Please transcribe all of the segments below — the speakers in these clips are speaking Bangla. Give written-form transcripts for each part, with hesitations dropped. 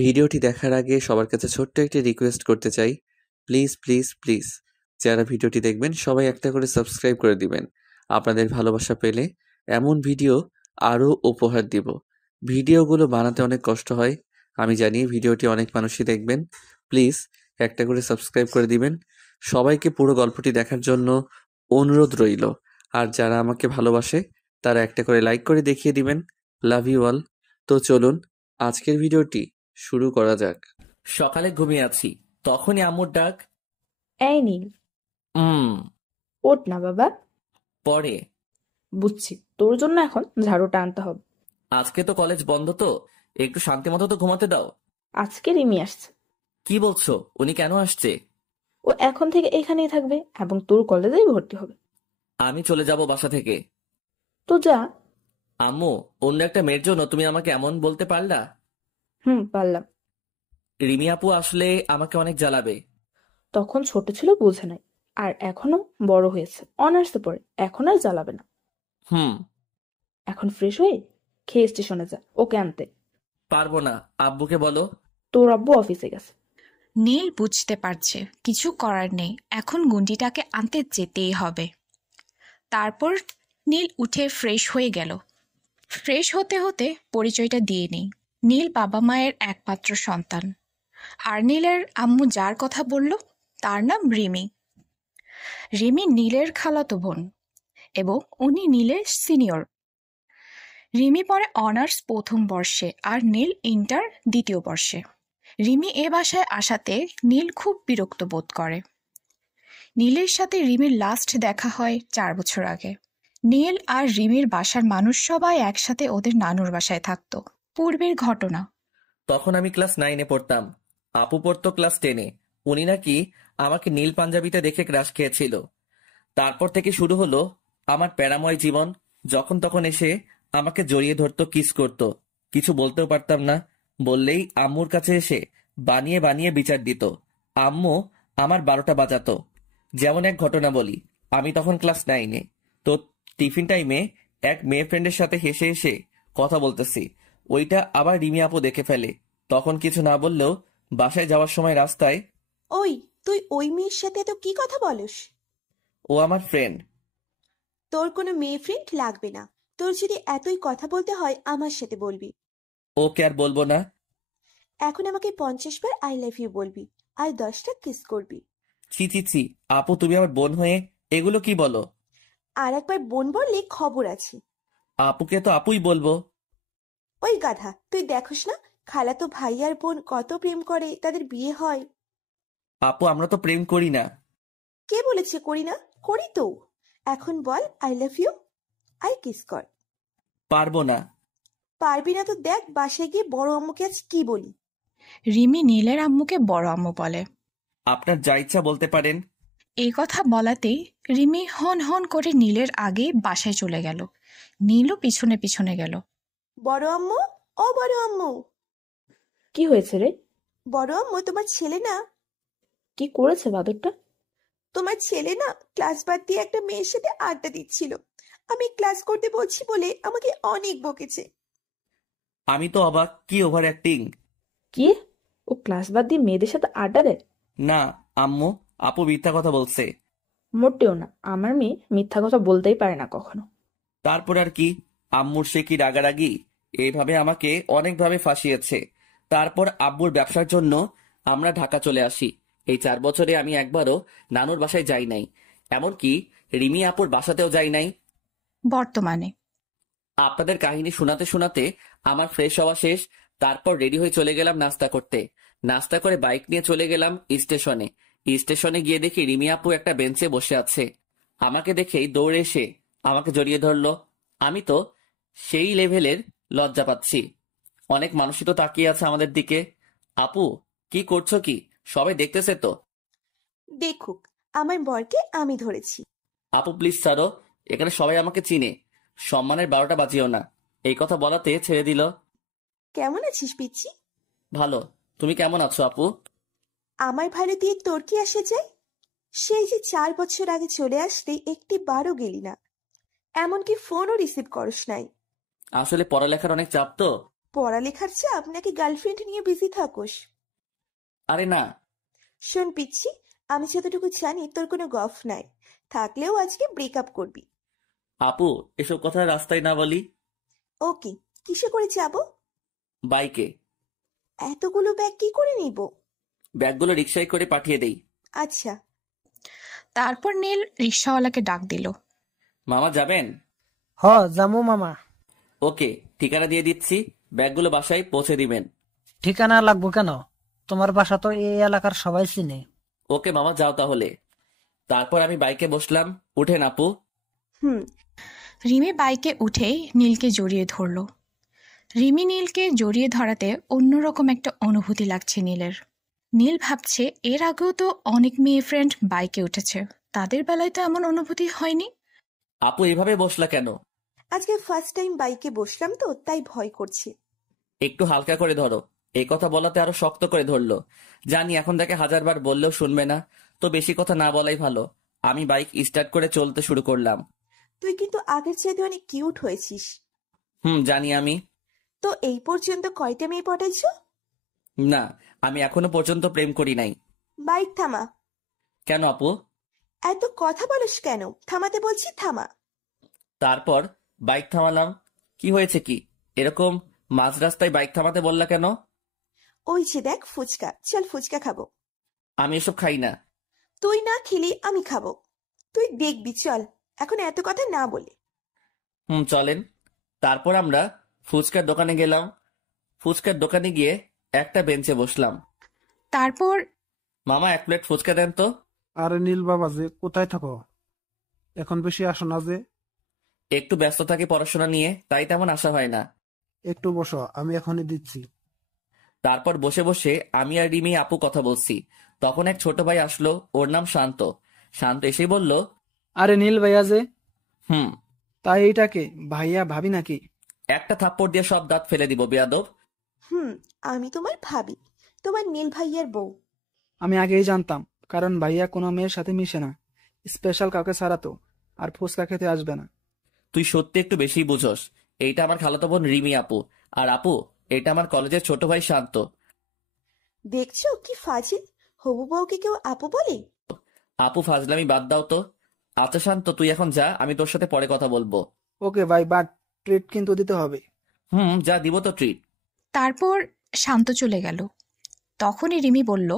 ভিডিওটি দেখার আগে সবার কাছে ছোট্ট একটি রিকোয়েস্ট করতে চাই, প্লিজ প্লিজ প্লিজ যারা ভিডিওটি দেখবেন সবাই একটা করে সাবস্ক্রাইব করে দিবেন। আপনাদের ভালোবাসা পেলে এমন ভিডিও আরও উপহার দিব। ভিডিওগুলো বানাতে অনেক কষ্ট হয়, আমি জানি। ভিডিওটি অনেক মানুষই দেখবেন, প্লিজ একটা করে সাবস্ক্রাইব করে দিবেন। সবাইকে পুরো গল্পটি দেখার জন্য অনুরোধ রইল। আর যারা আমাকে ভালোবাসে তারা একটা করে লাইক করে দেখিয়ে দিবেন। Love you all. তো চলুন আজকের ভিডিওটি শুরু করা যাক। সকালে ঘুমিয়ে আছি, তখনই আম্মুর ডাক। এই নীল, হুম। ওঠ না বাবা। পরে। বুঝছি, তোর জন্য এখন ঝাড়ুটা আনতে হবে। আজকে তো কলেজ বন্ধ, তো একটু শান্তি মতো তো ঘুমাতে দাও। আজকে রিমি আসছে। কি বলছো? উনি কেন আসছে? ও এখন থেকে এখানেই থাকবে এবং তোর কলেজেই ভর্তি হবে। আমি চলে যাব বাসা থেকে। তো যা। আম্মু, অন্য একটা মেয়ের জন্য তুমি আমাকে এমন বলতে পারলা? পারলাম। রিমি আপু আসলে আমাকে অনেক জ্বালাবে। তখন ছোট ছিল, বুঝে নাই। আর এখনো বড় হয়েছে, অনার্সে পড়ে, এখন আর জ্বালাবে না। হুম। এখন ফ্রেশ হয়ে খেয়ে স্টেশনে যা ওকে আনতে। পারবো না, আব্বুকে বলো। তোর আব্বু অফিসে গেছে। নীল বুঝতে পারছে কিছু করার নেই, এখন গুন্ডিটাকে আনতে যেতেই হবে। তারপর নীল উঠে ফ্রেশ হয়ে গেল। ফ্রেশ হতে হতে পরিচয়টা দিয়ে নেই। নীল বাবা মায়ের একমাত্র সন্তান। আর নীলের আম্মু যার কথা বলল তার নাম রিমি। রিমি নীলের খালাতো বোন এবং উনি নীলের সিনিয়র। রিমি পড়ে অনার্স প্রথম বর্ষে আর নীল ইন্টার দ্বিতীয় বর্ষে। রিমি এ বাসায় আসাতে নীল খুব বিরক্ত বোধ করে। নীলের সাথে রিমির লাস্ট দেখা হয় 4 বছর আগে। নীল আর রিমির বাসার মানুষ সবাই একসাথে ওদের নানুর বাসায় থাকতো। পূর্বের ঘটনা। তখন আমি ক্লাস 9-এ পড়তাম, আপু পড়তো ক্লাস 10-এ। উনি নাকি আমাকে নীল পাঞ্জাবিতে দেখে ক্রাশ খেয়েছিল। তারপর থেকে শুরু হলো আমার প্যারাময় জীবন। যখন তখন এসে আমাকে জড়িয়ে ধরতো, কিস করতো। কিছু বলতেও পারতাম না, বললেই আম্মুর কাছে এসে বানিয়ে বানিয়ে বিচার দিত। আম্মু আমার 12টা বাজাতো। যেমন এক ঘটনা বলি, আমি তখন ক্লাস 9-এ। তো টিফিন টাইমে এক মেয়ে ফ্রেন্ডের সাথে হেসে হেসে কথা বলতেছি, ওইটা আবার রিমি আপু দেখে ফেলে। তখন কিছু না বললেও বাসায় যাওয়ার সময় রাস্তায়, ওই, তুই ওই মেয়ের সাথে এত কি কথা বলস? ও আমার ফ্রেন্ড। তোর কোনো মেয়ে ফ্রেন্ড লাগবে না। তোর যদি এতই কথা বলতে হয় আমার সাথে বলবি। ওকে আর বলবো না। এখন আমাকে 50 বার আই লাভ ইউ বলবি আর 10টা কিস করবি। ছি ছি ছি, আপু তুমি আমার বোন হয়ে এগুলো কি বলো? আর একবার বোন বললে খবর আছে। আপুকে তো আপুই বলবো। ওই গাধা, তুই দেখোস না খালাতো ভাই আর বোন কত প্রেম করে, তাদের বিয়ে হয়। আপু আমরা তো প্রেম করি না। কে বলেছে করি না? করি তো। এখন বল আই লাভ ইউ, আই কিস কর। পারবো না। পারবি না তো দেখ বাসায় গিয়ে বড় আম্মুকে আজ কি বলি। রিমি নীলের আম্মুকে বড় আম্মু বলে। আপনার যা ইচ্ছা বলতে পারেন। এই কথা বলাতেই রিমি হন হন করে নীলের আগে বাসায় চলে গেল। নীলও পিছনে পিছনে গেল। বড় আম্মু, ও বড় আম্মু। কি হয়েছে রে? বড় আম্মু, তোমার ছেলে না, কি করেছে বাদরটা? তোমার ছেলে না ক্লাস বাদ দিয়ে একটা মেয়ের সাথে আড্ডা দিচ্ছিল। আমি ক্লাস করতে বলছি বলে আমাকে অনেক বকেছে। আমি তো অবাক, কি ওভার অ্যাক্টিং। কি? ও ক্লাস বাদ দিয়ে মেয়েদের সাথে আড্ডা দেয়? না আম্মু, আপু মিথ্যা কথা বলছে। মোটেও না, আমার মেয়ে মিথ্যা কথা বলতেই পারে না কখনো। তারপর আর কি, আম্মুর সে কি রাগারাগি। এইভাবে আমাকে অনেকভাবে ফাঁসিয়েছে। তারপর আব্বুর ব্যবসার জন্য আমরা ঢাকা চলে আসি। এই 4 বছরে আমি একবারও নানুর বাসায় যাই নাই, এমনকি রিমি আপুর বাসাতেও যাই নাই। বর্তমানে আপনাদের কাহিনী শোনাতে শোনাতে আমার ফ্রেশ হওয়া শেষ। তারপর রেডি হয়ে চলে গেলাম নাস্তা করতে। নাস্তা করে বাইক নিয়ে চলে গেলাম স্টেশনে। স্টেশনে গিয়ে দেখি রিমি আপু একটা বেঞ্চে বসে আছে। আমাকে দেখেই দৌড়ে এসে আমাকে জড়িয়ে ধরলো। আমি তো সেই লেভেলের লজ্জা পাচ্ছি। অনেক মানুষই তো তাকিয়ে আছে আমাদের দিকে। আপু, কি করছো কি? সবাই দেখতেছে তো। দেখুক, আমার বরকে আমি ধরেছি। আপু প্লিজ ছাড়ো, এখানে সবাই আমাকে চিনে। সম্মানের 12টা বাজিও না। এই কথা বলাতে ছেড়ে দিল। কেমন আছিস পিচ্ছি? ভালো। তুমি কেমন আছো আপু? আমার ভালো দিয়ে তোর কি আসে যায়? সেই যে 4 বছর আগে চলে আসতে একটি বারও গেলি না, এমনকি ফোনও রিসিভ করস নাই। আসলে পড়ালেখার অনেক চাপ তো, পড়ালেখার চাপ নাকি গার্লফ্রেন্ড নিয়ে বিজি থাকোস? আরে না। শোন পিচ্ছি, আমি যতটুকু জানি তোর কোনো গফ নাই, থাকলেও আজকে ব্রেকআপ করবি। আপু, এসব কথা রাস্তায় না বলি। ওকে, কিসে করে যাব? বাইকে। এতগুলো ব্যাগ কি করে নিব? ব্যাগগুলো রিকশায় করে পাঠিয়ে দেই। আচ্ছা। তারপর নীল রিক্সাওয়ালাকে ডাক দিল। মামা যাবেন? হ, জামু মামা। ওকে, ঠিকানা দিয়ে দিচ্ছি, ব্যাগগুলো বাসায় পৌঁছে দিবেন। ঠিকানা লাগবো কেন? তোমার বাসা তো এই এলাকার সবাই চিনে। ওকে মামা, যাও তাহলে। তারপর আমি বাইকে বসলাম। উঠেন আপু। হুম। রিমি বাইকে উঠেই নীলকে জড়িয়ে ধরল। রিমি নীলকে জড়িয়ে ধরাতে অন্যরকম একটা অনুভূতি লাগছে নীলের। নীল ভাবছে এর আগেও তো অনেক মেয়ে ফ্রেন্ড বাইকে উঠেছে, তাদের বেলায় তো এমন অনুভূতি হয়নি। আপু এভাবে বসলা কেন? আজকে ফার্স্ট টাইম বাইকে বসলাম তো তাই ভয় করছে। একটু হালকা করে ধরো। এই কথা বলাতে আরো শক্ত করে ধরলো। জানি এখন তাকে 1000বার বললেও শুনবে না, তো বেশি কথা না বলাই ভালো। আমি বাইক স্টার্ট করে চলতে শুরু করলাম। তুই কিন্তু আগের চাইতে অনেক কিউট হয়েছিস। জানি আমি। তো এই পর্যন্ত কয়টা মেয়ে পটাইছ? না, আমি এখনো পর্যন্ত প্রেম করি নাই। বাইক থামা। কেন আপু? এত কথা বলিস কেন? থামাতে বলছি, থামা। তারপর বাইক থামালাম। কি হয়েছে কি? এরকম মাঝ রাস্তায় বাইক থামাতে বললা কেন? ওই যে দেখ ফুচকা, চল ফুচকা খাবো। আমি এসব খাই না। তুই না খেলে আমি খাবো। তুই দেখবি, চল। এখন এত কথা না বলে। চলেন। তারপর আমরা ফুচকার দোকানে গেলাম। ফুচকার দোকানে গিয়ে একটা বেঞ্চে বসলাম। তারপর মামা, 1 প্লেট ফুচকা দেন তো। আরে নীল বাবা, যে কোথায় থাকো? এখন বেশি আসো না যে। একটু ব্যস্ত থাকি পড়াশোনা নিয়ে, তাই তেমন আশা হয় না। একটু বসো, আমি এখনই দিচ্ছি। তারপর বসে বসে আমি আর রিমি আপু কথা বলছি। তখন এক ছোট ভাই আসলো, ওর নাম শান্ত। শান্ত এসেই বলল, আরে নীল ভাইয়া যে, হুম। তাই এইটাকে ভাইয়া ভাবি নাকি? একটা থাপ্পড় দিয়ে সব দাঁত ফেলে দিব বেয়াদব। হুম, আমি তোমার ভাবি, তোমার নীল ভাইয়ার বউ। আমি আগেই জানতাম, কারণ ভাইয়া কোনো মেয়ের সাথে মিশে না, স্পেশাল কাউকে ছাড়া তো আর ফুচকা খেতে আসবে না। তুই সত্যি একটু বেশি বুঝোস। এইটা আমার খালাতো বোন রিমি আপু। আর আপু, এটা আমার কলেজের ছোট ভাই শান্ত। দেখছো কি ফাজিল, হবু বউকে কেউ আপু বলে? আপু ফাজলামি বাদ দাও তো। আচ্ছা শান্ত, তুই এখন যা, আমি তোর সাথে পরে কথা বলবো। ওকে ভাই, বাট ট্রিট কিন্তু দিতে হবে। যা, দিব তো ট্রিট। তারপর শান্ত চলে গেল। তখনই রিমি বলল,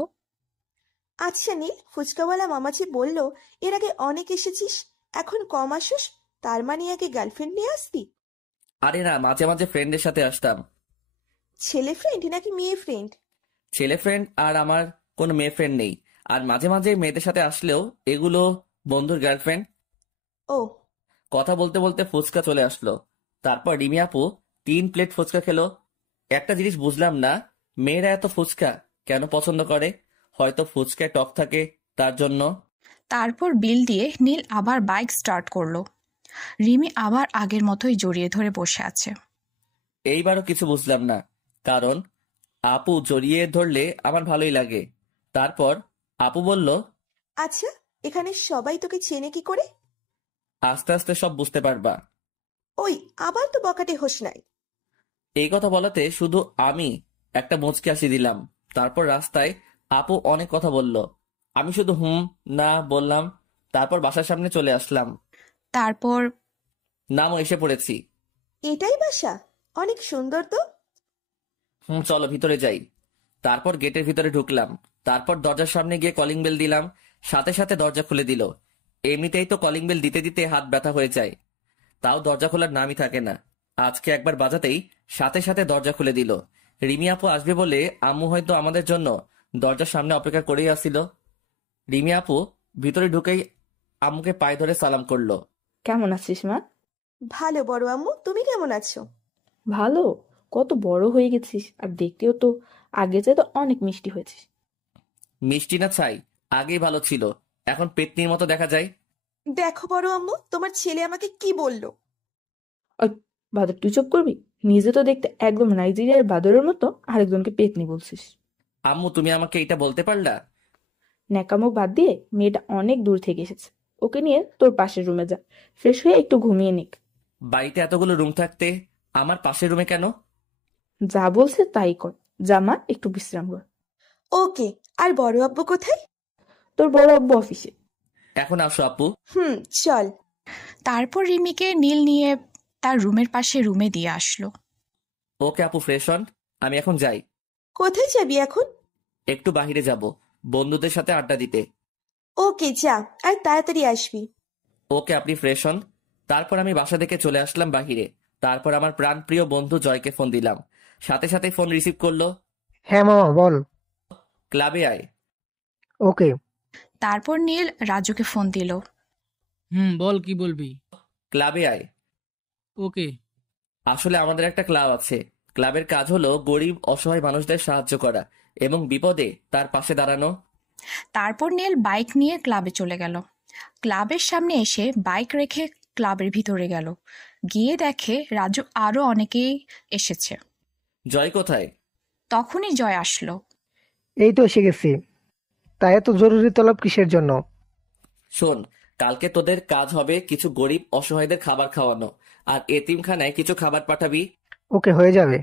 আচ্ছা নীল, ফুচকাওয়ালা মামা যে বললো এর আগে অনেক এসেছিস, এখন কম আসিস, তার মানে আগে গার্লফ্রেন্ড নিয়ে আসতি? আরে না, মাঝে মাঝে ফ্রেন্ডের সাথে আসতাম। ছেলে ফ্রেন্ড নাকি মেয়ে ফ্রেন্ড? ছেলে ফ্রেন্ড আর আমার কোনো মেয়ে ফ্রেন্ড নেই। আর মাঝে মাঝে মেয়েদের সাথে আসলেও এগুলো বন্ধুর গার্লফ্রেন্ড। ও। কথা বলতে বলতে ফুচকা চলে আসলো। তারপর রিমি আপু 3 প্লেট ফুচকা খেলো। একটা জিনিস বুঝলাম না, মেয়েরা এত ফুচকা কেন পছন্দ করে? হয়তো ফুচকায় টক থাকে, তার জন্য। তারপর বিল দিয়ে নীল আবার বাইক স্টার্ট করলো। রিমি আবার আগের মতোই জড়িয়ে ধরে বসে আছে। এইবারও কিছু বুঝলাম না, কারণ আপু জড়িয়ে ধরলে আমার ভালোই লাগে। তারপর আপু বলল, আচ্ছা, এখানে সবাই তোকে চেনে কি করে? আস্তে আস্তে সব বুঝতে পারবা। ওই, আবার তো বকাটে হোস নাই। এই কথা বলাতে শুধু আমি একটা মুচকি হাসি দিলাম। তারপর রাস্তায় আপু অনেক কথা বলল, আমি শুধু না বললাম। তারপর বাসার সামনে চলে আসলাম। তারপর নামও এসে পড়েছি। এটাই বাসা? অনেক সুন্দর তো। চলো ভিতরে যাই। তারপর গেটের ভিতরে ঢুকলাম। তারপর দরজার সামনে গিয়ে কলিং বেল দিলাম। সাথে সাথে দরজা খুলে দিল। এমনিতেই তো কলিং বেল দিতে দিতে হাত ব্যথা হয়ে যায়, তাও দরজা খোলার নামই থাকে না। আজকে একবার বাজাতেই সাথে সাথে দরজা খুলে দিল। রিমি আপু আসবে বলে আম্মু হয়তো আমাদের জন্য দরজার সামনে অপেক্ষা করেই আসছিল। রিমি আপু ভিতরে ঢুকেই আম্মুকে পায়ে ধরে সালাম করলো। কেমন আছিস মা? ভালো বড় আম্মু, তুমি কেমন আছো? ভালো। কত বড় হয়ে গেছিস, আর দেখতেও তো আগে চাইতে অনেক মিষ্টি হয়েছিস। মিষ্টি না ছাই, আগেই ভালো ছিল, এখন পেতনির মতো দেখা যায়। দেখো বড় আম্মু, তোমার ছেলে আমাকে কি বললো। ওই বাদর, তুই চুপ করবি? নিজে তো দেখতে একদম নাইজেরিয়ার বাদরের মতো, আরেকজনকে পেতনি বলছিস। আম্মু, তুমি আমাকে এটা বলতে পারলা? ন্যাকামো বাদ দিয়ে, মেয়েটা অনেক দূর থেকে এসেছে, ওকে নিয়ে তোর পাশের রুমে যা, ফ্রেশ হয়ে একটু ঘুমিয়ে নিক। বাড়িতে এতগুলো রুম থাকতে আমার পাশের রুমে কেন? যা বলছে তাই কর। জামা একটু বিশ্রাম কর। ওকে। আর বড় আব্বু কোথায়? তোর বড় আব্বু অফিসে। এখন আসো আপু। চল। তারপর রিমিকে নীল নিয়ে তার রুমের পাশে রুমে দিয়ে আসলো। ওকে আপু, ফ্রেশ হন, আমি এখন যাই। কোথায় যাবি এখন? একটু বাহিরে যাব, বন্ধুদের সাথে আড্ডা দিতে। ওকে যা, আর তাড়াতাড়ি আসবি। ওকে, আপনি ফ্রেশ হন। তারপর আমি বাসা থেকে চলে আসলাম বাহিরে। তারপর আমার প্রাণপ্রিয় বন্ধু জয়কে ফোন দিলাম। সাথে সাথে ফোন রিসিভ করলো। হ্যাঁ মামা বল। ক্লাবে আয়। ওকে। তারপর নীল রাজুকে ফোন দিল। বল কি বলবি? ক্লাবে আয়। ওকে। আসলে আমাদের একটা ক্লাব আছে। ক্লাবের কাজ হলো গরিব অসহায় মানুষদের সাহায্য করা এবং বিপদে তার পাশে দাঁড়ানো। তারপর নীল বাইক নিয়ে ক্লাবে চলে গেল। ক্লাবের সামনে এসে বাইক রেখে ক্লাবের ভিতরে গেল। গিয়ে দেখে রাজু আরো অনেকেই এসেছে। জয় কোথায়? তখনই জয় আসলো। এই তো এসে গেছি। তাই এত জরুরি তলব কিসের জন্য? শোন, কালকে তোদের কাজ হবে কিছু গরিব অসহায়দের খাবার খাওয়ানো, আর এতিমখানায় কিছু খাবার পাঠাবি। ওকে, হয়ে যাবে।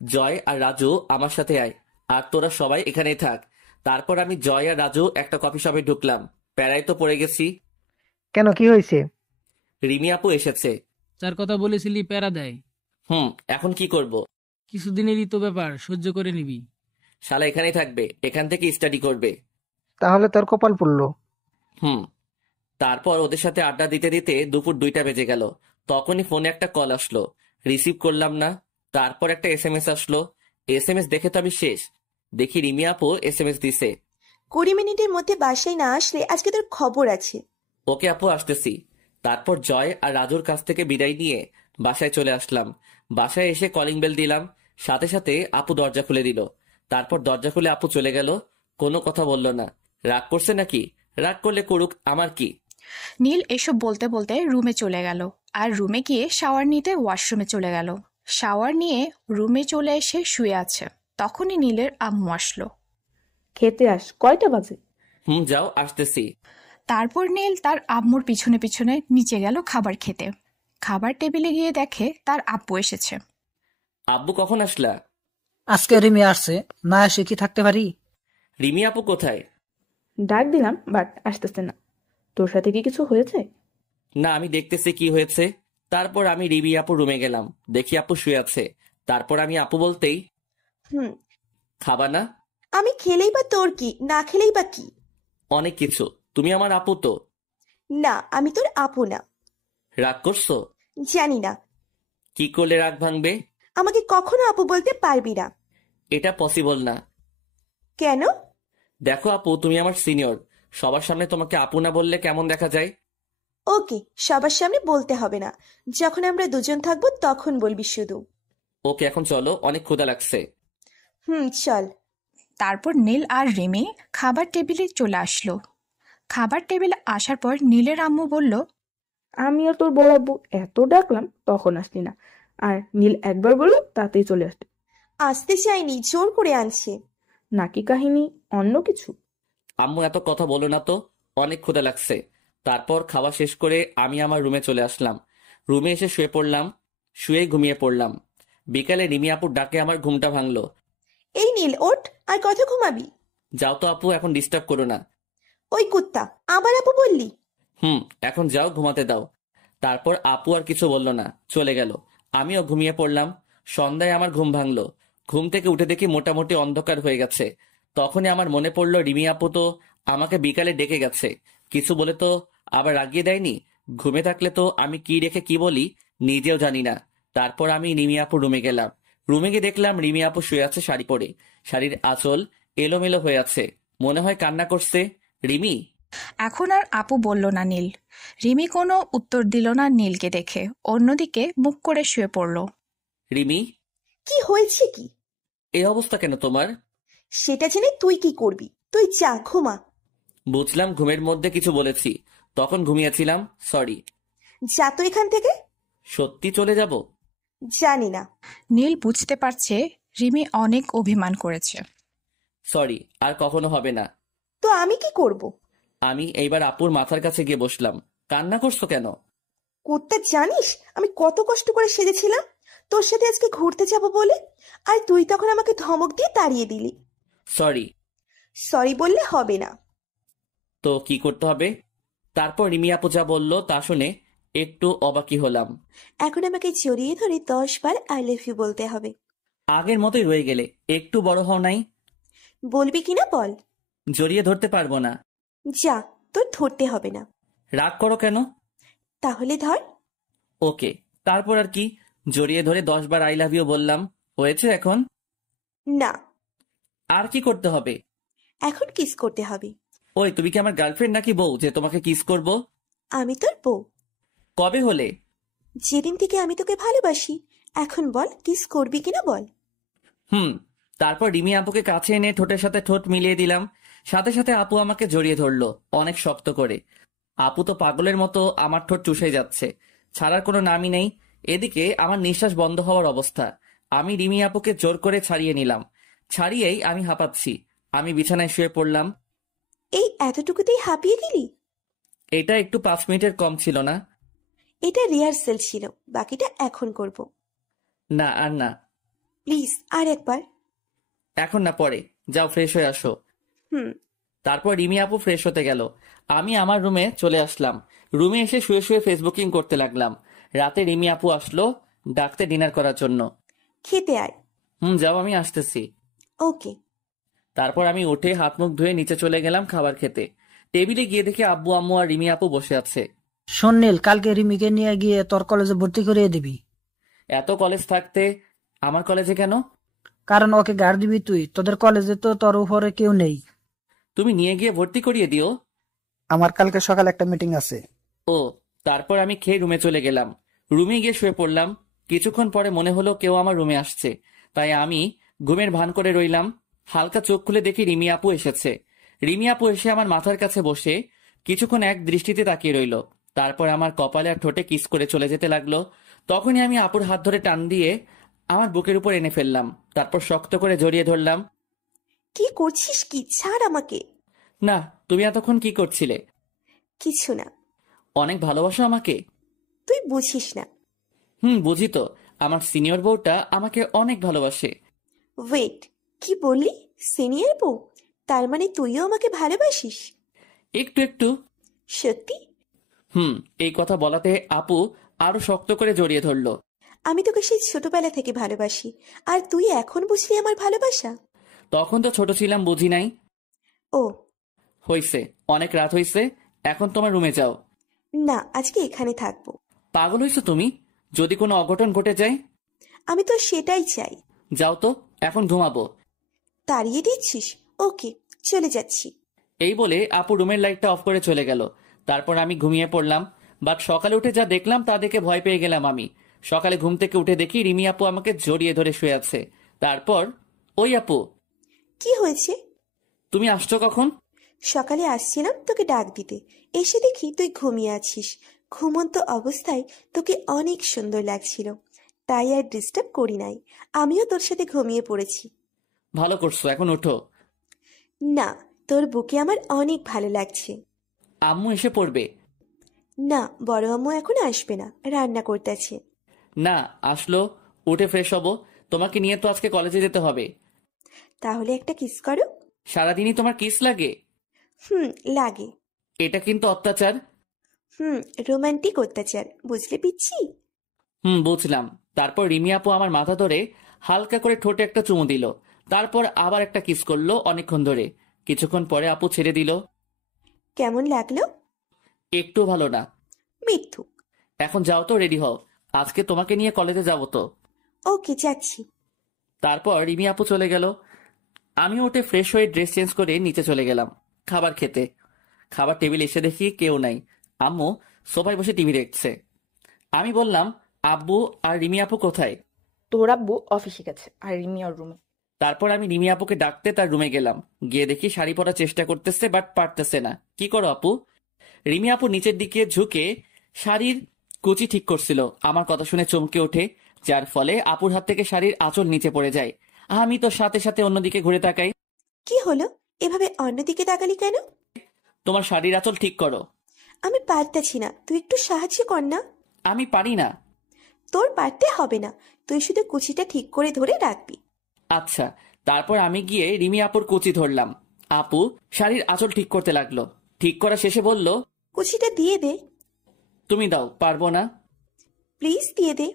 জয় আর রাজু আমার সাথে আয়, আর তোরা সবাই এখানেই থাক। তারপর আমি জয় আর রাজু একটা কফি শপে ঢুকলাম। প্যারায় তো পড়ে গেছি। কেন, কি হয়েছে? রিমি আপু এসেছে। যার কথা বলেছিলি প্যারা দেয়। এখন কি করব? কিছুদিনেরই তো ব্যাপার, সহ্য করে নিবি। শালা এখানেই থাকবে, এখান থেকে স্টাডি করবে। তাহলে তোর কপাল পড়লো। তারপর ওদের সাথে আড্ডা দিতে দিতে দুপুর 2টা বেজে গেল। তখনই ফোনে একটা কল আসলো, রিসিভ করলাম না। তারপর একটা এসএমএস আসলো। এসএমএস দেখে তো আমি শেষ। দেখি রিমি আপু এসএমএস দিছে। 20 মিনিটের মধ্যে বাসায় না আসলে আজকে তোর খবর আছে। ওকে আপু, আসতেছি। তারপর জয় আর রাজুর কাছ থেকে বিদায় নিয়ে বাসায় চলে আসলাম। বাসায় এসে কলিং বেল দিলাম, সাথে সাথে আপু দরজা খুলে দিল। তারপর দরজা খুলে আপু চলে গেল, কোনো কথা বলল না। রাগ করছে নাকি? রাগ করলে করুক, আমার কি। নীল এসব বলতে বলতে রুমে চলে গেল, আর রুমে গিয়ে শাওয়ার নিতে ওয়াশরুমে চলে গেল। শাওয়ার নিয়ে রুমে চলে এসে শুয়ে আছে। তখনই নীলের আম্মু আসলো। খেতে আস, কয়টা বাজে? যাও, আসতেছি। তারপর নীল তার আম্মুর পিছনে পিছনে নিচে গেল খাবার খেতে। খাবার টেবিলে গিয়ে দেখে তার আব্বু এসেছে। আব্বু কখন আসলা? আজকে রিমি আসছে, না এসে কি থাকতে পারি? রিমি আপু কোথায়? ডাক দিলাম বাট আসতেছে না। তোর সাথে কি কিছু হয়েছে? না, আমি দেখতেছি কি হয়েছে। তারপর আমি রিমি আপুর রুমে গেলাম, দেখি আপু শুয়ে আছে। তারপর আমি আপু বলতেই, হুম খাবা না? আমি খেলেই বা তোর কি, না খেলেই বা কি? অনেক কিছু, তুমি আমার আপু তো। না, আমি তোর আপু না। রাগ করছো? জানি না। কি করলে রাগ ভাঙবে? আমাকে কখনো আপু বলতে পারবি না। এটা পসিবল না। কেন? দেখো আপু, তুমি আমার সিনিয়র, সবার সামনে তোমাকে আপু না বললে কেমন দেখা যায়? ওকে, সবার সামনে বলতে হবে না, যখন আমরা দুজন থাকবো তখন বলবি শুধু। ওকে, এখন চলো, অনেক ক্ষুধা লাগছে। চল। তারপর নীল আর রিমি খাবার টেবিলে চলে আসলো। খাবার টেবিলে আসার পর নীলের আম্মু বলল, আমি আর তোর বড় আব্বু এত ডাকলাম তখন আসলি না, আর নীল একবার বললো তাতেই চলে আসলি। আসতে চাইনি, জোর করে আনছে। নাকি কাহিনী অন্য কিছু? আম্মু এত কথা বলো না তো, অনেক ক্ষুধা লাগছে। তারপর খাওয়া শেষ করে আমি আমার রুমে চলে আসলাম। রুমে এসে শুয়ে পড়লাম, শুয়ে ঘুমিয়ে পড়লাম। বিকালে রিমি আপুর ডাকে আমার ঘুমটা ভাঙলো। এই নীল, ওঠ, আর কত ঘুমাবি? যাও তো আপু, এখন ডিস্টার্ব করো না। ওই কুত্তা, আবার আপু বললি? এখন যাও, ঘুমাতে দাও। তারপর আপু আর কিছু বলল না, চলে গেল। আমিও ঘুমিয়ে পড়লাম। সন্ধ্যায় আমার ঘুম ভাঙলো। ঘুম থেকে উঠে দেখি মোটামুটি অন্ধকার হয়ে গেছে। তখনই আমার মনে পড়লো রিমি আপু তো আমাকে বিকালে ডেকে গেছে, কিছু বলে তো আবার রাগিয়ে দেয়নি। ঘুমে থাকলে তো আমি কি রেখে কি বলি নিজেও জানি না। তারপর আমি রিমি আপুর রুমে গেলাম। রুমে গিয়ে দেখলাম রিমি আপু শুয়ে আছে শাড়ি পরে। শাড়ির আঁচল এলোমেলো হয়ে আছে, মনে হয় কান্না করছে। রিমি। এখন আর আপু বলল না নীল। রিমি কোনো উত্তর দিল না নীলকে দেখে, অন্যদিকে মুখ করে শুয়ে পড়ল। রিমি, কি হয়েছে কি? এই অবস্থা কেন তোমার? সেটা জেনে তুই কি করবি? তুই যা, ঘুমা। বুঝলাম ঘুমের মধ্যে কিছু বলেছি, তখন ঘুমিয়েছিলাম, সরি। যা তো এখান থেকে। সত্যি চলে যাব? জানি না। নীল বুঝতে পারছে রিমি অনেক অভিমান করেছে। সরি, আর কখনো হবে না। তো আমি কি করব? আমি এইবার আপুর মাথার কাছে গিয়ে বসলাম। কান্না করছো কেন? কুত্তা, জানিস আমি কত কষ্ট করে সেজেছিলাম? তোর সাথে আজকে ঘুরতে যাব বলে, আর তুই তখন আমাকে ধমক দিয়ে তাড়িয়ে দিলি। সরি। সরি বললে হবে না। তো কি করতে হবে? তারপর রিমি আপু যা বলল তা শুনে একটু অবাকই হলাম। এখন আমাকে জড়িয়ে ধরে 10 বার আই লাভ ইউ বলতে হবে। আগের মতোই রয়ে গেলে, একটু বড় হও নাই? বলবি কিনা বল। জড়িয়ে ধরতে পারবো না। যা, তোর ধরতে হবে না। রাগ করো কেন? তাহলে ধর। ওকে। তারপর আর কি? জড়িয়ে ধরে 10 বার আই লাভ ইউ বললাম, হয়েছে এখন? না, আর কি করতে হবে? এখন কিস করতে হবে। ওই, তুমি কি আমার গার্লফ্রেন্ড নাকি বউ যে তোমাকে কিস করব? আমি তোর বউ। কবে হলে? যেদিন থেকে আমি তোকে ভালোবাসি। এখন বল, কিস করবি কিনা বল। তারপর রিমি আপুকে কাছে এনে ঠোঁটের সাথে ঠোঁট মিলিয়ে দিলাম। সাথে সাথে আপু আমাকে জড়িয়ে ধরলো অনেক শক্ত করে। আপু তো পাগলের মতো আমার ঠোঁট চুষে যাচ্ছে, ছাড়ার কোনো নামই নেই। এদিকে আমার নিঃশ্বাস বন্ধ হওয়ার অবস্থা। আমি রিমি আপুকে জোর করে ছাড়িয়ে নিলাম। ছাড়িয়েই আমি হাঁপাচ্ছি। আমি বিছানায় শুয়ে পড়লাম। এই এতটুকুতেই হাঁপিয়ে গেলি? এটা একটু 5 মিনিটের কম ছিল না? এটা রিহার্সেল ছিল, বাকিটা এখন করব। না আর না। প্লিজ আর একবার। এখন না, পরে। যাও ফ্রেশ হয়ে আসো। তারপর রিমি আপু ফ্রেশ হতে গেল। আমি আমার রুমে চলে আসলাম। রুমে এসে শুয়ে শুয়ে ফেসবুকিং করতে লাগলাম। রাতে রিমি আপু আসলো ডাকতে ডিনার করার জন্য। খেতে আয়। যাও, আমি আসতেছি। ওকে। তারপর আমি উঠে হাত মুখ ধুয়ে নিচে চলে গেলাম খাবার খেতে। টেবিলে গিয়ে দেখি আব্বু আম্মু আর রিমি আপু বসে আছে। শোন নীল, কালকে রিমিকে নিয়ে গিয়ে তোর কলেজে ভর্তি করিয়ে দিবি। এত কলেজ থাকতে আমার কলেজে কেন? কারণ ওকে গাড় দিবি তুই, তোদের কলেজে তো তোর উপরে কেউ নেই। তুমি নিয়ে গিয়ে ভর্তি করিয়ে দিও। আমার কালকে সকালে একটা মিটিং আছে। ও। তারপর আমি খেয়ে রুমে চলে গেলাম। রুমে গিয়ে শুয়ে পড়লাম। কিছুক্ষণ পরে মনে হলো কেউ আমার রুমে আসছে, তাই আমি ঘুমের ভান করে রইলাম। হালকা চোখ খুলে দেখি রিমি আপু এসেছে। রিমি আপু এসে আমার মাথার কাছে বসে কিছুক্ষণ এক দৃষ্টিতে তাকিয়ে রইল। তারপর আমার কপালে আর ঠোঁটে কিস করে চলে যেতে লাগলো। তখনই আমি আপুর হাত ধরে টান দিয়ে আমার বুকের উপর এনে ফেললাম। তারপর শক্ত করে জড়িয়ে ধরলাম। কি করছিস কি? ছাড় আমাকে। না, তুমি এতক্ষণ কি করছিলে? কিছু না। অনেক ভালোবাসো আমাকে? তুই বুঝিস না। বুঝি তো। আমার সিনিয়র বউটা আমাকে অনেক ভালোবাসে। ওয়েট, কি বললি? সিনিয়র বউ? তার মানে তুইও আমাকে ভালোবাসিস? একটু একটু। সত্যি? এই কথা বলাতে আপু আরো শক্ত করে জড়িয়ে ধরলো। আমি তোকে সেই ছোটবেলা থেকে ভালোবাসি, আর তুই এখন বুঝলি আমার ভালোবাসা? তখন তো ছোট ছিলাম, বুঝি নাই। ও হইছে, অনেক রাত হইছে, এখন তোমার রুমে যাও। না, আজকে এখানে থাকবো। পাগল হইছো তুমি? যদি কোনো অঘটন ঘটে যায়? আমি তো সেটাই চাই। যাও তো, এখন ঘুমাবো। তাড়িয়ে দিচ্ছিস? ওকে, চলে যাচ্ছি। এই বলে আপু রুমের লাইটটা অফ করে চলে গেল। তারপর আমি ঘুমিয়ে পড়লাম। বাট সকালে উঠে যা দেখলাম তা দেখে ভয় পেয়ে গেলাম আমি। সকালে ঘুম থেকে উঠে দেখি রিমি আপু আমাকে জড়িয়ে ধরে শুয়ে আছে। তারপর, ওই আপু, কি হয়েছে? তুমি আসছো কখন? সকালে আসছিলাম তোকে ডাক দিতে, এসে দেখি তুই ঘুমিয়ে আছিস। ঘুমন্ত অবস্থায় তোকে অনেক সুন্দর লাগছিল, তাই আর ডিস্টার্ব করি নাই। আমিও তোর সাথে ঘুমিয়ে পড়েছি। ভালো করছো, এখন উঠো। না, তোর বুকে আমার অনেক ভালো লাগছে। আম্মু এসে পড়বে। না, বড় আম্মু এখন আসবে না, রান্না করতেছে। না, আসলো, উঠে ফ্রেশ হবো। তোমাকে নিয়ে তো আজকে কলেজে যেতে হবে। তাহলে একটা কিস করো। সারাদিনই তোমার কিস লাগে? লাগে। এটা কিন্তু অত্যাচার। রোমান্টিক অত্যাচার, বুঝলে পিচ্ছি? বুঝলাম। তারপর রিমি আপু আমার মাথা ধরে হালকা করে ঠোঁটে একটা চুমু দিল। তারপর আবার একটা কিস করলো অনেকক্ষণ ধরে। কিছুক্ষণ পরে আপু ছেড়ে দিল। কেমন লাগলো? একটু ভালো না। মিথ্যু। এখন যাও তো, রেডি হও, আজকে তোমাকে নিয়ে কলেজে যাবো তো। ওকে, যাচ্ছি। তারপর রিমি আপু চলে গেল। আমি উঠে ফ্রেশ হয়ে ড্রেস চেঞ্জ করে নিচে চলে গেলাম খাবার খেতে। খাবার টেবিলে এসে দেখি কেউ নাই। আম্মু সোফায় বসে টিভি দেখছে। আমি বললাম, আব্বু আর রিমি আপু কোথায়? তোর আব্বু অফিসে গেছে আর রিমি ওর রুমে। তারপর আমি রিমি আপুকে ডাকতে তার রুমে গেলাম। গিয়ে দেখি শাড়ি পরার চেষ্টা করতেছে, বাট পারতেছে না। কি করো আপু? রিমি আপু নিচের দিকে ঝুঁকে শাড়ির কুচি ঠিক করছিল। আমার কথা শুনে চমকে ওঠে, যার ফলে আপুর হাত থেকে শাড়ির আঁচল নিচে পড়ে যায়। আমি তো সাথে সাথে অন্যদিকে ঘুরে তাকাই। কি হলো? এভাবে অন্যদিকে তাকালি কেন? তোমার শাড়ির আঁচল ঠিক করো। আমি পারতেছি না, তুই একটু সাহায্য কর না। আমি পারি না। তোর পারতে হবে না, তুই শুধু কুচিটা ঠিক করে ধরে রাখবি। আচ্ছা। তারপর আমি গিয়ে রিমি আপুর কুচি ধরলাম। আপু শাড়ির আঁচল ঠিক করতে লাগলো। ঠিক করা শেষে বলল, কুচিটা দিয়ে দে। তুমি দাও। পারবো না। প্লিজ দিয়ে দে।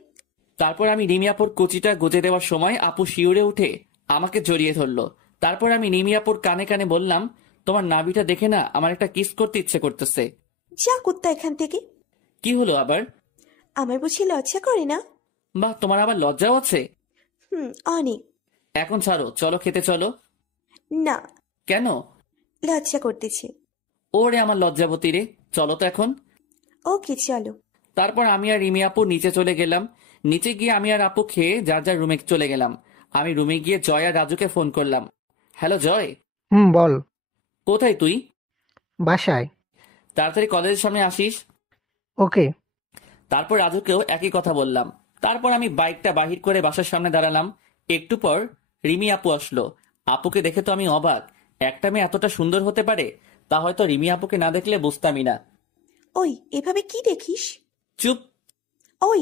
তারপর আমি রিমি আপুর কুচিটা গুজে দেওয়ার সময় আপু শিউরে উঠে আমাকে জড়িয়ে ধরলো। তারপর আমি রিমি আপুর কানে কানে বললাম, তোমার নাভিটা দেখে না আমার একটা কিস করতে ইচ্ছে করতেছে। যা কুত্তা এখান থেকে। কি হলো আবার? আমার বুঝি লজ্জা করে না? বাহ, তোমার আবার লজ্জাও আছে। অনেক। এখন ছাড়ো, চলো খেতে চলো। না। কেন? লজ্জা করতেছে। ওরে আমার লজ্জাবতী রে, চলো তো এখন। ওকে চলো। তারপর আমি আর রিমি আপু নিচে চলে গেলাম। নিচে গিয়ে আমি আর আপু খেয়ে যার যার রুমে চলে গেলাম। আমি রুমে গিয়ে জয় আর রাজুকে ফোন করলাম। হ্যালো জয়। বল। কোথায় তুই? বাসায়। তাড়াতাড়ি কলেজের সামনে আসিস। ওকে। তারপর রাজুকেও একই কথা বললাম। তারপর আমি বাইকটা বাহির করে বাসার সামনে দাঁড়ালাম। একটু পর রিমি আপু আসলো। আপুকে দেখে তো আমি অবাক। একটা মেয়ে এতটা সুন্দর হতে পারে তা হয়তো রিমি আপুকে না দেখলে বুঝতামই না। ওই এভাবে কি দেখিস? চুপ। ওই।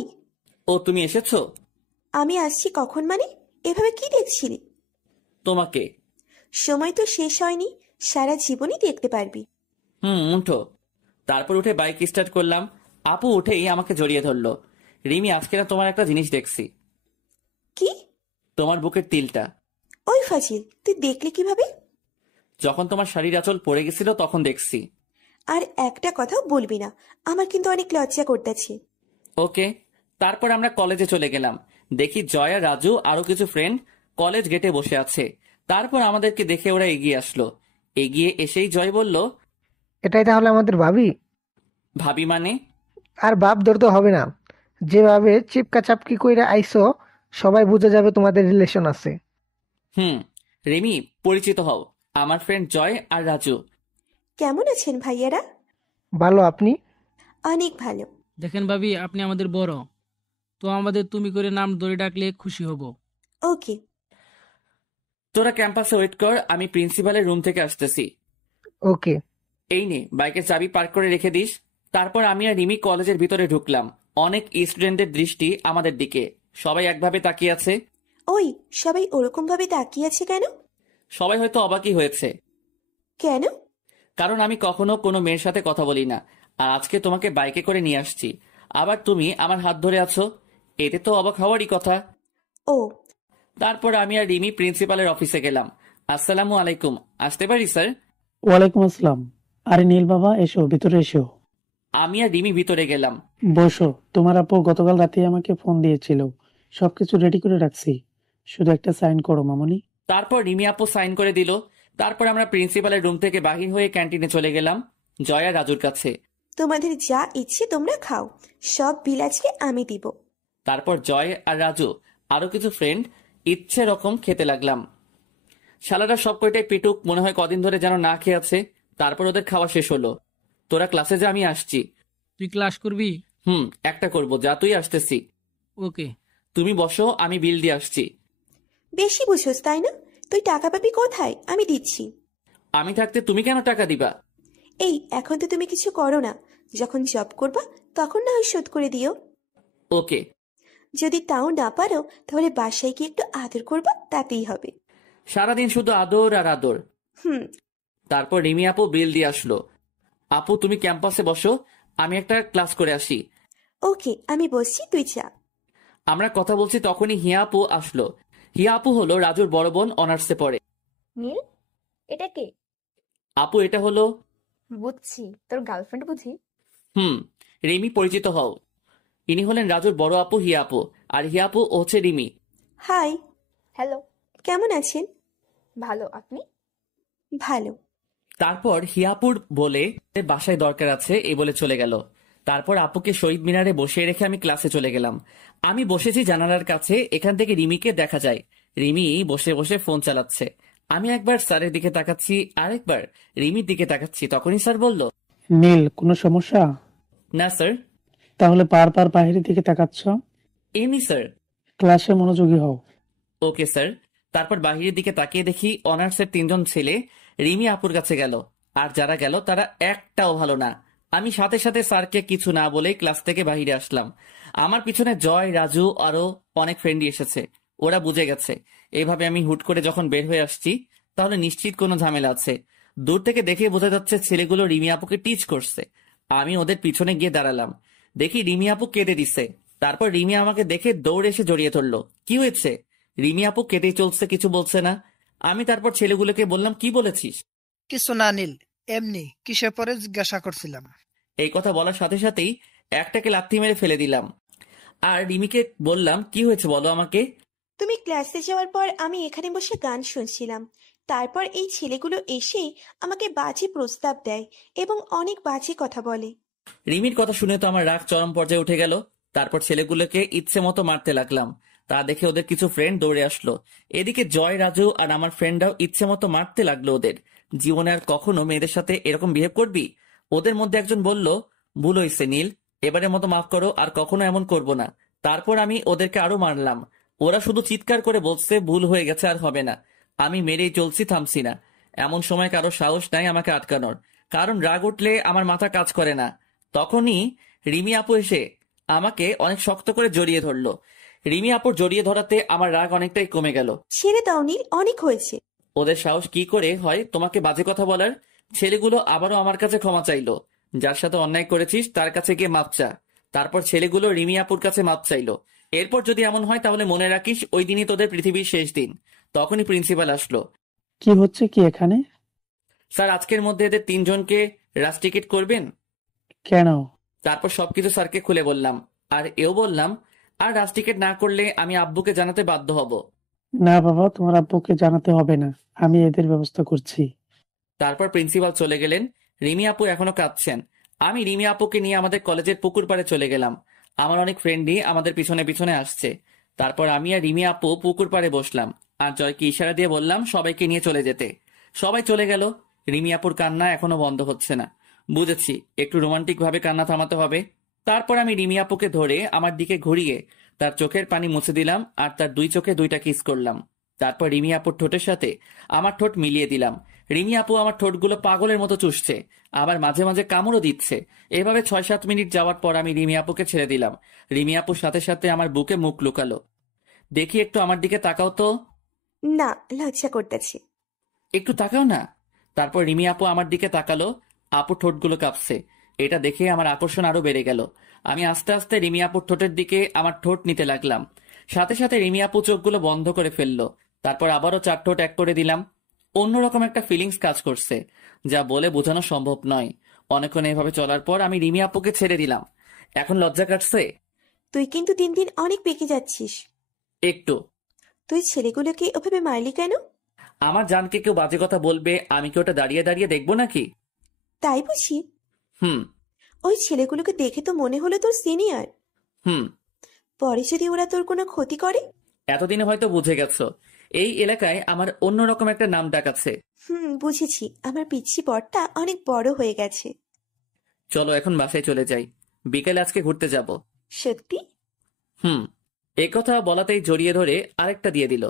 ও তুমি এসেছো? আমি আসছি কখন মানে? এভাবে কি দেখছিলি? তোমাকে। সময় তো শেষ হয়নি, সারা জীবনই দেখতে পারবি। উঠো। তারপর উঠে বাইক স্টার্ট করলাম। আপু উঠেই আমাকে জড়িয়ে ধরলো। রিমি, আজকে না তোমার একটা জিনিস দেখছি। কি? তোমার বুকের তিলটা। ওই ফাজিল, তুই দেখলি কিভাবে? যখন তোমার শাড়ির আঁচল পড়ে গেছিল তখন দেখছি। আর একটা কথাও বলবি না, আমার কিন্তু অনেক লজ্জা করতেছে। ওকে। তারপর আমরা কলেজে চলে গেলাম। দেখি জয় আর রাজু আরো কিছু ফ্রেন্ড কলেজ গেটে বসে আছে। তারপর আমাদেরকে দেখে ওরা এগিয়ে আসলো। এগিয়ে এসেই জয় বলল, এটাই তাহলে আমাদের ভাবি? ভাবি মানে? আর বাপ ধরতে হবে না, যেভাবে চিপকা চাপকি কইরা আইসো সবাই বুঝে যাবে তোমাদের রিলেশন আছে। রিমি, পরিচিত হও, আমার ফ্রেন্ড জয় আর রাজু। কেমন আছেন ভাইয়ারা? ভালো, আপনি? অনেক ভালো। দেখেন ভাবি, আপনি আমাদের বড়, তো আমাদের তুমি করে নাম ধরে ডাকলে খুশি হব। ওকে। তোরা ক্যাম্পাসে ওয়েট কর, আমি প্রিন্সিপালের রুম থেকে আসতেছি। ওকে। এই নে, বাইকের চাবি পার্ক করে রেখে দিস। তারপর আমি আর রিমি কলেজের ভিতরে ঢুকলাম। অনেক স্টুডেন্টের দৃষ্টি আমাদের দিকে। সবাই একভাবে তাকিয়ে আছে। ওই, সবাই ওরকম ভাবে তাকিয়ে আছে কেন? সবাই হয়তো অবাকই হয়েছে। কেন? কারণ আমি কখনো কোনো মেয়ের সাথে কথা বলি না, আর আজকে তোমাকে বাইকে করে নিয়ে আসছি। আবার তুমি আমার হাত ধরে আছো, এতে তো অবাক হওয়ারই কথা। ও। তারপর আমি আর রিমি প্রিন্সিপালের অফিসে গেলাম। আসসালামু আলাইকুম, আসতে পারি স্যার? ওয়ালাইকুম আসসালাম। আরে নীল বাবা, এসো, ভিতরে এসো। আমি আর রিমি ভিতরে গেলাম। বসো। তোমার আপু গতকাল রাতে আমাকে ফোন দিয়েছিল, সবকিছু রেডি করে রাখছি, শুধু একটা সাইন করো মামনি। তারপর রিমি আপু সাইন করে দিল। তারপর আমরা প্রিন্সিপালের রুম থেকে বাহির হয়ে ক্যান্টিনে চলে গেলাম জয় আর রাজুর কাছে। তোমাদের যা ইচ্ছে তোমরা খাও, সব বিল আজকে আমি দিব। তারপর জয় আর রাজু আরো কিছু ফ্রেন্ড ইচ্ছে রকম খেতে লাগলাম। শালারা সব কয়টাই পেটুক, মনে হয় কদিন ধরে যেন না খেয়ে আছে। তারপর ওদের খাওয়া শেষ হলো। তোরা ক্লাসে যা, আমি আসছি। তুই ক্লাস করবি? একটা করব, যা তুই, আসতেছি। ওকে। তুমি বসো, আমি বিল দিয়ে আসছি। বেশি বুঝোস তাই না? তুই টাকা পাবি কোথায়? আমি দিচ্ছি। আমি থাকতে তুমি কেন টাকা দিবা? এই, এখন তো তুমি কিছু করো না, যখন জব করবা তখন না হয় শোধ করে দিও। ওকে। যদি তাও না পারো তাহলে বাসায় গিয়ে একটু আদর করবা, তাতেই হবে। সারাদিন শুধু আদর আর আদর। তারপর রিমি আপু বিল দিয়ে আসলো। আপু তুমি ক্যাম্পাসে বসো, আমি একটা ক্লাস করে আসি। ওকে, আমি বসছি, তুই যা। আমরা কথা বলছি তখনই হিয়া আপু আসলো। হিয়া আপু হলো রাজুর বড় বোন, অনার্সে পড়ে। নীল, এটা কে? আপু এটা হলো। বুঝছি, তোর গার্লফ্রেন্ড বুঝি। রিমি, পরিচিত হও, ইনি হলেন রাজুর বড় আপু হিয়া আপু, আর হিয়া আপু ও হচ্ছে রিমি। হাই। হ্যালো। কেমন আছেন? ভালো, আপনি? ভালো। তারপর হিয়াপুর বলে বাসায় দরকার আছে এই বলে চলে গেল। তারপর আপুকে শহীদ মিনারে বসিয়ে রেখে আমি ক্লাসে চলে গেলাম। আমি বসেছি জানালার কাছে, এখান থেকে রিমিকে দেখা যায়। রিমি বসে বসে ফোন চালাচ্ছে। আমি একবার স্যারের দিকে তাকাচ্ছি, আরেকবার রিমির দিকে তাকাচ্ছি। তখনই স্যার বলল, নীল, কোনো সমস্যা? না স্যার। তাহলে পার বাহিরের দিকে তাকাচ্ছ? এমনি স্যার। ক্লাসে মনোযোগী হও। Okay sir. তারপর বাহিরের দিকে তাকিয়ে দেখি অনার্সের 3জন ছেলে রিমি আপুর কাছে গেল। আর যারা গেল তারা একটাও ভালো না। আমি সাথে সাথে স্যারকে কিছু না বলেই ক্লাস থেকে বাইরে আসলাম। আমার পিছনে জয়, রাজু আরো অনেক ফ্রেন্ডই এসেছে। ওরা বুঝে গেছে এইভাবে আমি হুট করে যখন বের হয়ে আসছি তাহলে নিশ্চিত কোনো ঝামেলা আছে। দূর থেকে দেখে বোঝা যাচ্ছে ছেলেগুলো রিমি আপুকে টিচ করছে। আমি ওদের পিছনে গিয়ে দাঁড়ালাম, দেখি রিমি আপু কেঁদে দিছে। তারপর রিমি আমাকে দেখে দৌড়ে এসে জড়িয়ে ধরলো। কি হয়েছে? রিমি আপু কেঁদেই চলছে, কিছু বলছে না। আমি তারপর ছেলেগুলোকে বললাম, কি বলেছিস? কিছু না নীল, এমনি কিসের পরে জিজ্ঞাসা করছিলাম। এই কথা বলার সাথে সাথেই একটাকে লাথি মেরে ফেলে দিলাম। আর রিমিকে বললাম, কি হয়েছে বলো আমাকে। তুমি ক্লাসে যাওয়ার পর আমি এখানে বসে গান শুনছিলাম। তারপর এই ছেলেগুলো এসে আমাকে বাজে প্রস্তাব দেয় এবং অনেক বাজে কথা বলে। রিমির কথা শুনে তো আমার রাগ চরম পর্যায়ে উঠে গেল। তারপর ছেলেগুলোকে ইচ্ছে মতো মারতে লাগলাম। তা দেখে ওদের কিছু ফ্রেন্ড দৌড়ে আসলো। এদিকে জয়, রাজু আর আমার ফ্রেন্ডরাও ইচ্ছে মতো মারতে লাগলো ওদের। জীবনে আর কখনো মেয়েদের সাথে এরকম বিহেভ করবি? ওদের মধ্যে একজন বলল, ভুল হয়েছে নীল, এবারের মতো মাফ করো, আর কখনো এমন করব না। তারপর আমি ওদেরকে আরো মারলাম। ওরা শুধু চিৎকার করে বলছে ভুল হয়ে গেছে, আর হবে না। আমি মেরেই চলছি, থামছি না। এমন সময় কারো সাহস নাই আমাকে আটকানোর, কারণ রাগ উঠলে আমার মাথা কাজ করে না। তখনই রিমি আপু এসে আমাকে অনেক শক্ত করে জড়িয়ে ধরলো। রিমি আপুর জড়িয়ে ধরাতে আমার রাগ অনেকটাই কমে গেল। ছেড়ে দাও নীল, অনেক হয়েছে। ওদের সাহস কি করে হয় তোমাকে বাজে কথা বলার? ছেলেগুলো আবারও আমার কাছে ক্ষমা চাইলো। যার সাথে অন্যায় করেছিস তার কাছে গিয়ে মাপ চা। তারপর ছেলেগুলো রিমি আপুর কাছে মাপ চাইলো। এরপর যদি এমন হয় তাহলে মনে রাখিস ওই দিনই তোদের পৃথিবীর শেষ দিন। তখনই প্রিন্সিপাল আসলো। কি হচ্ছে কি এখানে? স্যার, আজকের মধ্যে এদের 3 জনকে রাস্টিকেট করবেন। কেন? তারপর সবকিছু স্যারকে খুলে বললাম, আর এও বললাম, আর রাস্টিকেট না করলে আমি আব্বুকে জানাতে বাধ্য হব। না বাবা, তোমার আব্বুকে জানাতে হবে না, আমি এদের ব্যবস্থা করছি। তারপর প্রিন্সিপাল চলে গেলেন। রিমি আপু এখনো কাঁদছেন। আমি রিমি আপুকে নিয়ে আমাদের কলেজের পুকুর পাড়ে চলে গেলাম। আমার অনেক ফ্রেন্ডই আমাদের পিছনে পিছনে আসছে। তারপর আমি আর রিমি আপু পুকুর পাড়ে বসলাম, আর জয়কে ইশারা দিয়ে বললাম সবাইকে নিয়ে চলে যেতে। সবাই চলে গেল। রিমি আপুর কান্না এখনো বন্ধ হচ্ছে না। বুঝেছি, একটু রোমান্টিক ভাবে কান্না থামাতে হবে। তারপর আমি রিমি আপুকে ধরে আমার দিকে ঘুরিয়ে তার চোখের পানি মুছে দিলাম, আর তার 2 চোখে 2টা কিস করলাম। তারপর রিমি আপুর ঠোঁটের সাথে আমার ঠোঁট মিলিয়ে দিলাম। রিমি আপু আমার ঠোঁটগুলো পাগলের মতো চুষছে, আবার মাঝে মাঝে কামড়ও দিচ্ছে। এভাবে 6-7 মিনিট যাওয়ার পর আমি রিমি আপুকে ছেড়ে দিলাম। রিমি আপুর সাথে সাথে আমার বুকে মুখ লুকালো। দেখি, একটু আমার দিকে তাকাও তো। না, লজ্জা করতেছে। একটু তাকাও না। তারপর রিমি আপু আমার দিকে তাকালো। আপুর ঠোঁটগুলো কাঁপছে। এটা দেখে আমার আকর্ষণ আরো বেড়ে গেল। আমি আস্তে আস্তে রিমি আপুর ঠোঁটের দিকে আমার ঠোঁট নিতে লাগলাম। সাথে সাথে রিমি আপু চোখগুলো বন্ধ করে ফেললো। তারপর আবারও 4 ঠোঁট এক করে দিলাম। অন্যরকম একটা ফিলিংস কাজ করছে, যা বলে বোঝানো সম্ভব নয়। অনেকক্ষণ এভাবে চলার পর আমি রিমি আপুকে ছেড়ে দিলাম। এখন লজ্জা কাটছে। তুই কিন্তু দিন দিন অনেক পেকে যাচ্ছিস। একটু। তুই ছেলেগুলোকে ওভাবে মারলি কেন? আমার জানকে কেউ বাজে কথা বলবে, আমি কি ওটা দাঁড়িয়ে দাঁড়িয়ে দেখবো নাকি? তাই বুঝি? হুম। ওই ছেলেগুলোকে দেখে তো মনে হলো তোর সিনিয়র। হুম। পরে যদি ওরা তোর কোনো ক্ষতি করে? এতদিনে হয়তো বুঝে গেছো, এই এলাকায় আমার অন্যরকম একটা নাম ডাক আছে। বুঝেছি। আমার পিচ্ছি বরটা অনেক বড় হয়ে গেছে। চলো এখন বাসায় চলে যাই, বিকেলে আজকে ঘুরতে যাব। সত্যি? এই কথা বলাতেই জড়িয়ে ধরে আরেকটা দিয়ে দিল।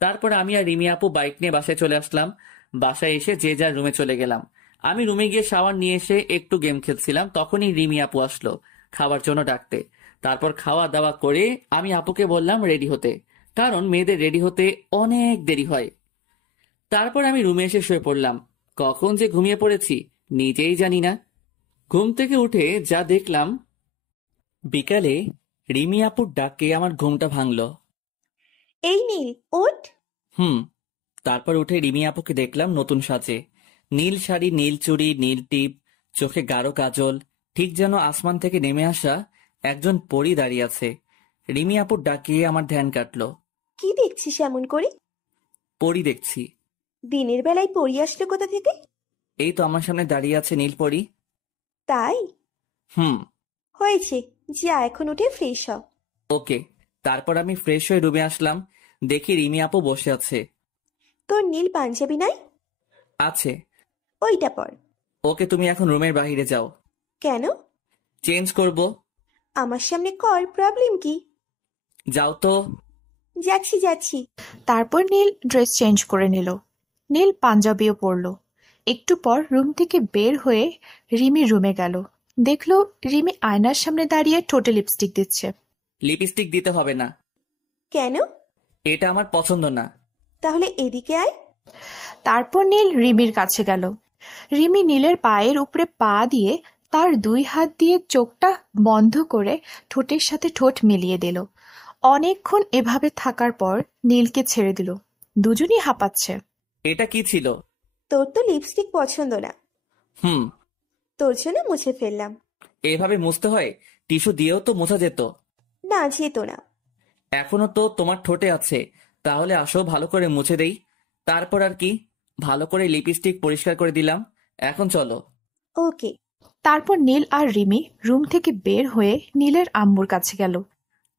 তারপর আমি আর রিমি আপু বাইক নিয়ে বাসায় চলে আসলাম। বাসায় এসে যে যার রুমে চলে গেলাম। আমি রুমে গিয়ে শাওয়ার নিয়ে এসে একটু গেম খেলছিলাম, তখনই রিমি আপু আসলো খাওয়ার জন্য ডাকতে। তারপর খাওয়া দাওয়া করে আমি আপুকে বললাম রেডি হতে, কারণ মেয়েদের রেডি হতে অনেক দেরি হয়। তারপর আমি রুমে এসে শুয়ে পড়লাম। কখন যে ঘুমিয়ে পড়েছি নিজেই জানি না। ঘুম থেকে উঠে যা দেখলাম, বিকালে রিমি আপুর ডাকে আমার ঘুমটা ভাঙলো। এই নীল, ওঠ। তারপর উঠে রিমি আপুকে দেখলাম নতুন সাজে, নীল শাড়ি, নীল চুড়ি, নীল টিপ, চোখে গাঢ় কাজল, ঠিক যেন আসমান থেকে নেমে আসা একজন পরী দাঁড়িয়ে আছে। রিমি আপুর ডাকে আমার ধ্যান কাটলো। কি দেখছিস এমন করে? পরী দেখছি। দিনের বেলায় পরী আসলো কোথা থেকে? এই তো আমার সামনে দাঁড়িয়ে আছে নীল পরী। তাই? হয়েছে, যা এখন উঠে ফ্রেশ হ। ওকে। তারপর আমি ফ্রেশ হয়ে রুমে আসলাম। দেখি রিমি আপু বসে আছে। তোর নীল পাঞ্জাবি নাই? আছে। ওইটা পর। ওকে, তুমি এখন রুমের বাইরে যাও। কেন? চেঞ্জ করব। আমার সামনে কর, প্রবলেম কি? যাও তো। যাচ্ছি। তারপর নীল ড্রেস চেঞ্জ করে নিল। নীল পাঞ্জাবিও পরল। একটু পর রুম থেকে বের হয়ে রিমি রুমে গেল। দেখলো রিমি আয়নার সামনে দাঁড়িয়ে ঠোঁটে লিপস্টিক দিচ্ছে। লিপস্টিক দিতে হবে না, কেন? এটা আমার পছন্দ না। তাহলে এদিকে আয়। তারপর নীল রিমির কাছে গেল। রিমি নীলের পায়ের উপরে পা দিয়ে তার 2 হাত দিয়ে চোখটা বন্ধ করে ঠোঁটের সাথে ঠোঁট মিলিয়ে দিল। অনেকক্ষণ এভাবে থাকার পর নীলকে ছেড়ে দিল। দুজনই হাঁপাচ্ছে। এটা কি ছিল? তোর তো লিপস্টিক পছন্দ না, হুম। তোর জন্য মুছে ফেললাম। এভাবে মুছতে হয়? টিস্যু দিয়েও তো মোছা যেত। না, যেত না। এখনো তো তোমার ঠোঁটে আছে, তাহলে আসো ভালো করে মুছে দেই। তারপর আর কি, ভালো করে লিপস্টিক পরিষ্কার করে দিলাম। এখন চলো। ওকে। তারপর নীল আর রিমি রুম থেকে বের হয়ে নীলের আম্মুর কাছে গেল।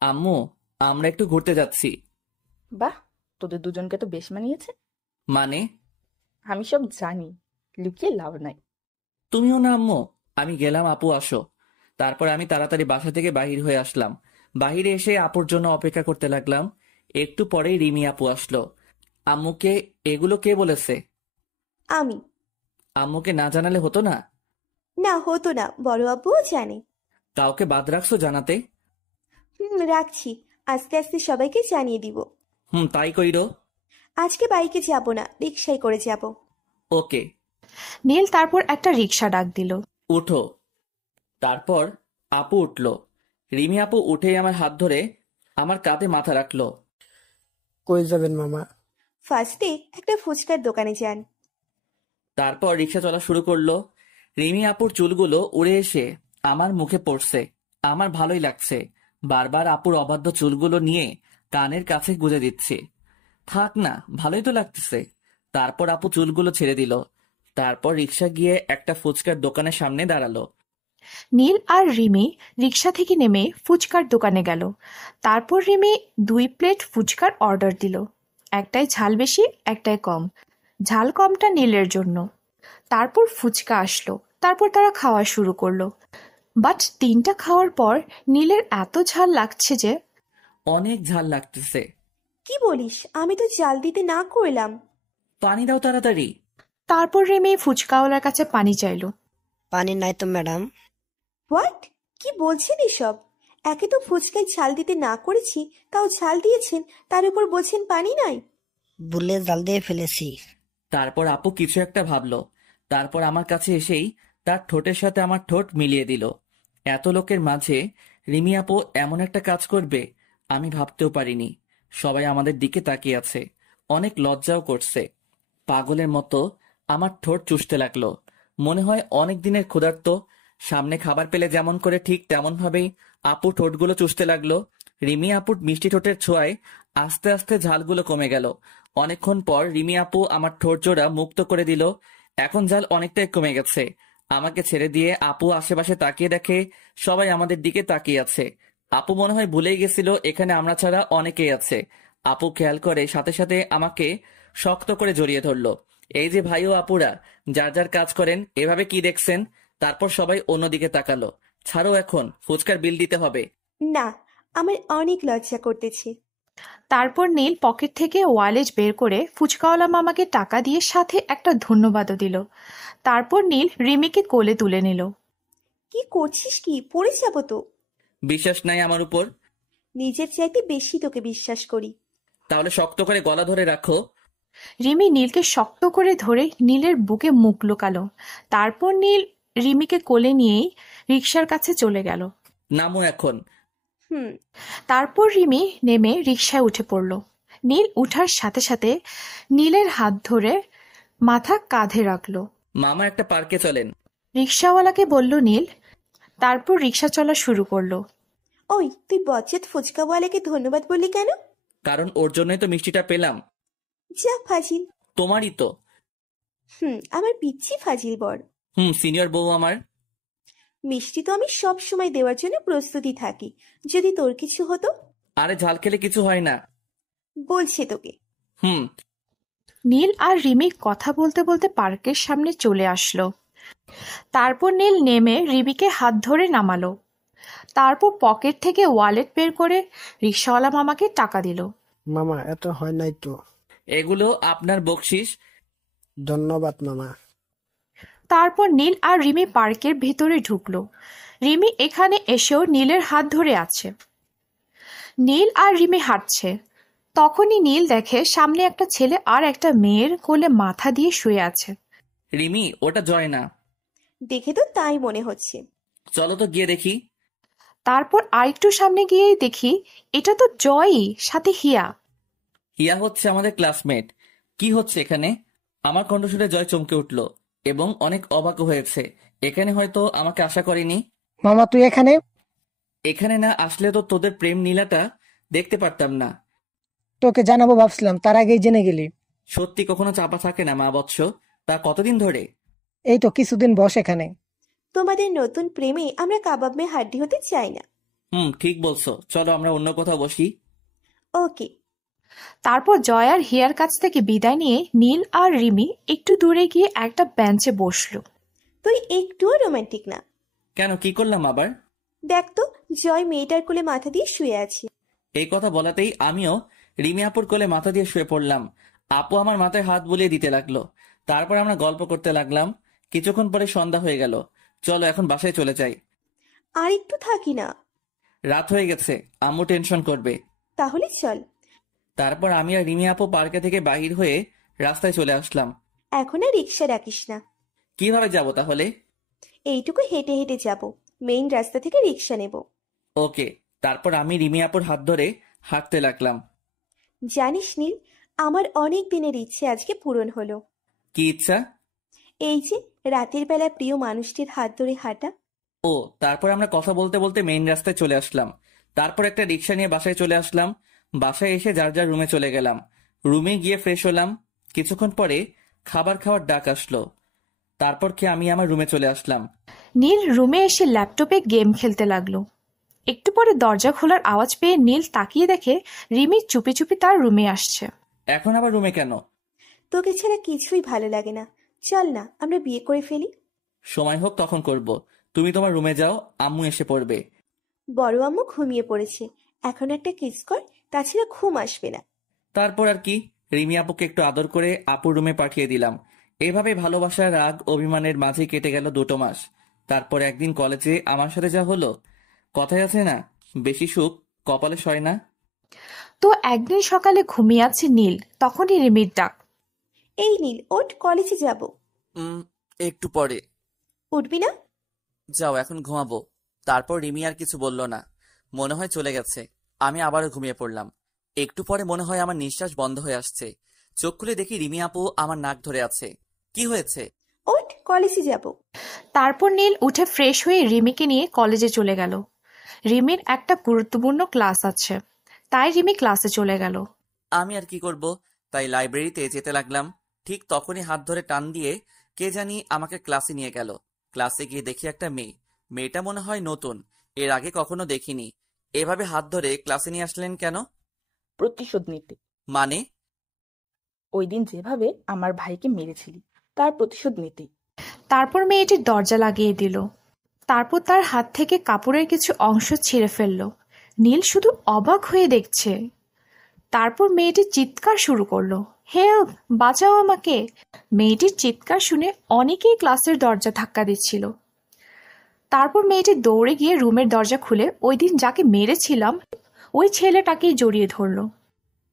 আম্মু, আমরা একটু ঘুরতে যাচ্ছি। বাহ, তোদের দুজনকে তো বেশ মানিয়েছে। মানে? আমি সব জানি, লুকিয়ে লাভ নাই। তুমিও না আম্মু? আমি গেলাম, আপু আসো। তারপর আমি তাড়াতাড়ি বাসা থেকে বাহির হয়ে আসলাম। বাহিরে এসে আপুর জন্য অপেক্ষা করতে লাগলাম। একটু পরেই রিমি আপু আসলো। আম্মুকে এগুলো কে বলেছে? আমি। আম্মুকে না জানালে হতো না? না, হতো না, বড় আব্বুও জানে। কাউকে বাদ রাখছো জানাতে? রাখছি, আস্তে আস্তে সবাইকে জানিয়ে দিব। তাই কইরো। আজকে বাইকে যাব না, রিক্সায় করে যাব। ওকে। নীল তারপর একটা রিক্সা ডাক দিল। উঠো। তারপর আপু উঠলো। রিমি আপু উঠেই আমার হাত ধরে আমার কাঁধে মাথা রাখলো। কই যাবেন মামা? ফার্স্টে একটা ফুচকার দোকানে যান। তারপর রিক্সা চলা শুরু করলো। রিমি আপুর চুলগুলো উড়ে এসে আমার মুখে পড়ছে। আমার ভালোই লাগছে। বারবার আপুর অবাধ্য চুলগুলো নিয়ে কানের কাছে গুজে দিচ্ছে। থাক না, ভালোই তো লাগতেছে। তারপর আপু চুলগুলো ছেড়ে দিল। তারপর রিক্সা গিয়ে একটা ফুচকার দোকানের সামনে দাঁড়ালো। নীল আর রিমি রিক্সা থেকে নেমে ফুচকার দোকানে গেল। তারপর রিমি 2 প্লেট ফুচকার অর্ডার দিল। একটাই ঝাল বেশি, একটাই কম। ঝাল কমটা নীলের জন্য। তারপর ফুচকা আসলো। তারপর তারা খাওয়া শুরু করলো। বাট 3টা খাওয়ার পর নীলের এত ঝাল লাগছে যে অনেক ঝাল লাগতেছে। কি বলিস? আমি তো জাল দিতে না করলাম। পানি দাও তাড়াতাড়ি। তারপর রিমি ফুচকাওয়ালার কাছে পানি চাইলো। পানি নাই তো ম্যাডাম। হোয়াট? কি বলছেন এসব? একে তো ফুচকায় ঝাল দিতে না করেছি, তাও ঝাল দিয়েছেন, তার উপর বলছেন পানি নাই। ভুলে জাল দিয়ে ফেলেছি। তারপর আপু কিছু একটা ভাবলো। তারপর আমার কাছে এসেই তার ঠোঁটের সাথে আমার ঠোঁট মিলিয়ে দিল। এত লোকের মাঝে রিমি আপু এমন একটা কাজ করবে আমি ভাবতেও পারিনি। সবাই আমাদের দিকে তাকিয়ে আছে, অনেক লজ্জাও করছে। পাগলের মতো আমার ঠোঁট চুষতে লাগলো। মনে হয় অনেক দিনের ক্ষুধার্ত। সামনে খাবার পেলে যেমন করে ঠিক তেমন ভাবেই আপু ঠোঁটগুলো চুষতে লাগলো। রিমি আপুর মিষ্টি ঠোঁটের ছোঁয়ায় আস্তে আস্তে ঝালগুলো কমে গেল। অনেকক্ষণ পর রিমি আপু আমার ঠোঁট জোড়া মুক্ত করে দিল। এখন ঝাল অনেকটাই কমে গেছে। আমাকে ছেড়ে দিয়ে আপু আশেপাশে তাকিয়ে দেখে সবাই আমাদের দিকে তাকিয়ে আছে। আপু মনে হয় ভুলেই গেছিল এখানে আমরা ছাড়া অনেকেই আছে। আপু খেয়াল করে সাথে সাথে আমাকে শক্ত করে জড়িয়ে ধরলো। এই যে ভাই ও আপুরা, যার যার কাজ করেন, এভাবে কি দেখছেন? তারপর সবাই অন্যদিকে তাকালো। ছাড়ো, এখন ফুচকার বিল দিতে হবে। না, আমার অনেক লজ্জা করতেছে। তারপর নীল পকেট থেকে ওয়ালেট বের করে ফুচকাওয়ালা মামাকে টাকা দিয়ে সাথে একটা ধন্যবাদও দিল। তারপর নীল রিমিকে কোলে তুলে নিল। কি করছিস? কি পড়ে যাব তো। বিশ্বাস নাই আমার উপর? নিজের চাইতে বেশি তোকে বিশ্বাস করি। তাহলে শক্ত করে গলা ধরে রাখো। রিমি নীলকে শক্ত করে ধরে নীলের বুকে মুখ লুকালো। তারপর নীল রিমিকে কোলে নিয়েই রিক্সার কাছে চলে গেল। নামো এখন। তারপর রিমি নেমে রিক্সায় উঠে পড়ল। নীল উঠার সাথে সাথে নীলের হাত ধরে মাথা কাঁধে রাখলো। মামা একটা পার্কে চলেন। রিক্সাওয়ালাকে বলল নীল। তারপর রিক্সা চলা শুরু করলো। ওই, তুই বজ্জাত ফুচকাওয়ালাকে ধন্যবাদ বললি কেন? কারণ ওর জন্যই তো মিষ্টিটা পেলাম। যা ফাজিল। তোমারই তো। আমার পিচ্ছি ফাজিল বর। সিনিয়র বউ আমার। মিষ্টি তো আমি সব সময় দেওয়ার জন্য প্রস্তুতি থাকি, যদি তোর কিছু হতো। আরে ঝাল খেলে কিছু হয় না বলছে তোকে। নীল আর রিমি কথা বলতে বলতে পার্কের সামনে চলে আসলো। তারপর নীল নেমে রিমিকে হাত ধরে নামালো। তারপর পকেট থেকে ওয়ালেট বের করে রিক্সাওয়ালা মামাকে টাকা দিল। মামা, এত হয় নাই তো। এগুলো আপনার বকশিস। ধন্যবাদ মামা। তারপর নীল আর রিমি পার্কের ভেতরে ঢুকলো। রিমি এখানে এসেও নীলের হাত ধরে আছে। নীল আর রিমি হাঁটছে। তখনই নীল দেখে সামনে একটা ছেলে আর একটা মেয়ের কোলে মাথা দিয়ে শুয়ে আছে। রিমি, ওটা জয় না। দেখে তো তাই মনে হচ্ছে। চলো তো গিয়ে দেখি। তারপর আরেকটু সামনে গিয়েই দেখি এটা তো জয়ই, সাথে হিয়া। হিয়া হচ্ছে আমাদের ক্লাসমেট। কি হচ্ছে এখানে? আমার কণ্ঠ শুনে জয় চমকে উঠল এবং অনেক অবাক হয়েছে। এখানে হয়তো আমাকে আশা করেনি। মামা তুই এখানে? এখানে না আসলে তো তোদের প্রেম নীলাটা দেখতে পারতাম না। তোকে জানাবো ভাবছিলাম, তার আগেই জেনে গেলি। সত্যি কখনো চাপা থাকে না মা বৎস। তা কতদিন ধরে? এই তো কিছুদিন বস এখানে। তোমাদের নতুন প্রেমে আমরা কাবাব মে হাড্ডি হতে চাই না। ঠিক বলছো, চলো আমরা অন্য কোথাও বসি। ওকে। তারপর জয় আর হিয়ার কাছ থেকে বিদায় নিয়ে নীল আর রিমি একটু দূরে গিয়ে একটা বেঞ্চে বসলো। তুই একটুও রোমান্টিক না। কেন, কি করলাম আবার? দেখ তো, জয় মেয়েটার কোলে মাথা দিয়ে শুয়ে আছে। এই কথা বলাতেই আমিও রিমি আপুর কোলে মাথা দিয়ে শুয়ে পড়লাম। আপু আমার মাথায় হাত বুলিয়ে দিতে লাগলো। তারপর আমরা গল্প করতে লাগলাম। কিছুক্ষণ পরে সন্ধ্যা হয়ে গেল। চলো এখন বাসায় চলে যাই। আর একটু থাকি না। রাত হয়ে গেছে, আম্মু টেনশন করবে। তাহলে চল। তারপর আমি আর রিমি আপু পার্কে থেকে বাহির হয়ে রাস্তায় চলে আসলাম। এখন আর রিক্সা ডাকিস না। কিভাবে যাব তাহলে? এইটুকু হেঁটে হেঁটে যাব, মেইন রাস্তা থেকে রিক্সা নেব। ওকে। তারপর আমি রিমি আপুর হাত ধরে হাঁটতে লাগলাম। জানিস নীল, আমার অনেক দিনের ইচ্ছে আজকে পূরণ হলো। কি ইচ্ছা? এই যে রাতের বেলা প্রিয় মানুষটির হাত ধরে হাঁটা। ও, তারপর আমরা কথা বলতে বলতে মেইন রাস্তায় চলে আসলাম। তারপর একটা রিক্সা নিয়ে বাসায় চলে আসলাম। বাসায় এসে যার যার রুমে চলে গেলাম। রুমে গিয়ে ফ্রেশ হলাম। কিছুক্ষণ পরে খাবার খাওয়ার ডাক আসলো। তারপর খেয়ে আমি আমার রুমে চলে আসলাম। নীল রুমে এসে ল্যাপটপে গেম খেলতে লাগলো। একটু পরে দরজা খোলার আওয়াজ পেয়ে নীল তাকিয়ে দেখে রিমি চুপি চুপি তার রুমে আসছে। এখন আবার রুমে কেন? তোকে ছাড়া কিছুই ভালো লাগে না। চল না আমরা বিয়ে করে ফেলি। সময় হোক তখন করব। তুমি তোমার রুমে যাও, আম্মু এসে পড়বে। বড় আম্মু ঘুমিয়ে পড়েছে, এখন একটা কিস কর, তাছাড়া ঘুম আসবে না। তারপর আর কি, রিমি আপুকে একটু আদর করে আপুর রুমে পাঠিয়ে দিলাম। এভাবে ভালোবাসা, রাগ, অভিমানের মাঝে কেটে গেল 2 মাস। তারপর একদিন কলেজে আমার সাথে যা হলো, কথায় আছে না, বেশি সুখ কপালে সয় না। তো একদিন সকালে ঘুমিয়ে আছে নীল, তখনই রিমির ডাক। এই নীল ওঠ, কলেজে যাব। একটু পরে। উঠবি না? যাও, এখন ঘুমাবো। তারপর রিমি আর কিছু বলল না, মনে হয় চলে গেছে। আমি আবারও ঘুমিয়ে পড়লাম। একটু পরে মনে হয় আমার নিঃশ্বাস বন্ধ হয়ে আসছে। চোখ খুলে দেখি রিমি আপু আমার নাক ধরে আছে। কি হয়েছে? ওঠ, কলেজে যাব। তারপর নীল উঠে ফ্রেশ হয়ে রিমিকে নিয়ে কলেজে চলে গেল। রিমির একটা গুরুত্বপূর্ণ ক্লাস আছে, তাই রিমি ক্লাসে চলে গেল। আমি আর কি করব, তাই লাইব্রেরিতে যেতে লাগলাম। ঠিক তখনই হাত ধরে টান দিয়ে কে জানি আমাকে ক্লাসে নিয়ে গেল। ক্লাসে গিয়ে দেখি একটা মেয়ে। মেয়েটা মনে হয় নতুন, এর আগে কখনো দেখিনি। এভাবে হাত ধরে ক্লাসে নিয়ে আসলেন কেন? প্রতিশোধ নিতে। মানে? ওই দিন যেভাবে আমার ভাইকে মেরেছিলি, তার প্রতিশোধ নিতে। তারপর মেয়েটি দরজা লাগিয়ে দিল। তারপর তার হাত থেকে কাপড়ের কিছু অংশ ছিঁড়ে ফেলল। নীল শুধু অবাক হয়ে দেখছে। তারপর মেয়েটি চিৎকার শুরু করলো, হেল্প, বাঁচাও আমাকে। মেয়েটির চিৎকার শুনে অনেকেই ক্লাসের দরজা ধাক্কা দিচ্ছিল। তারপর মেয়েটি দৌড়ে গিয়ে রুমের দরজা খুলে ওই দিন যাকে মেরেছিলাম ওই ছেলেটাকেই জড়িয়ে ধরলো।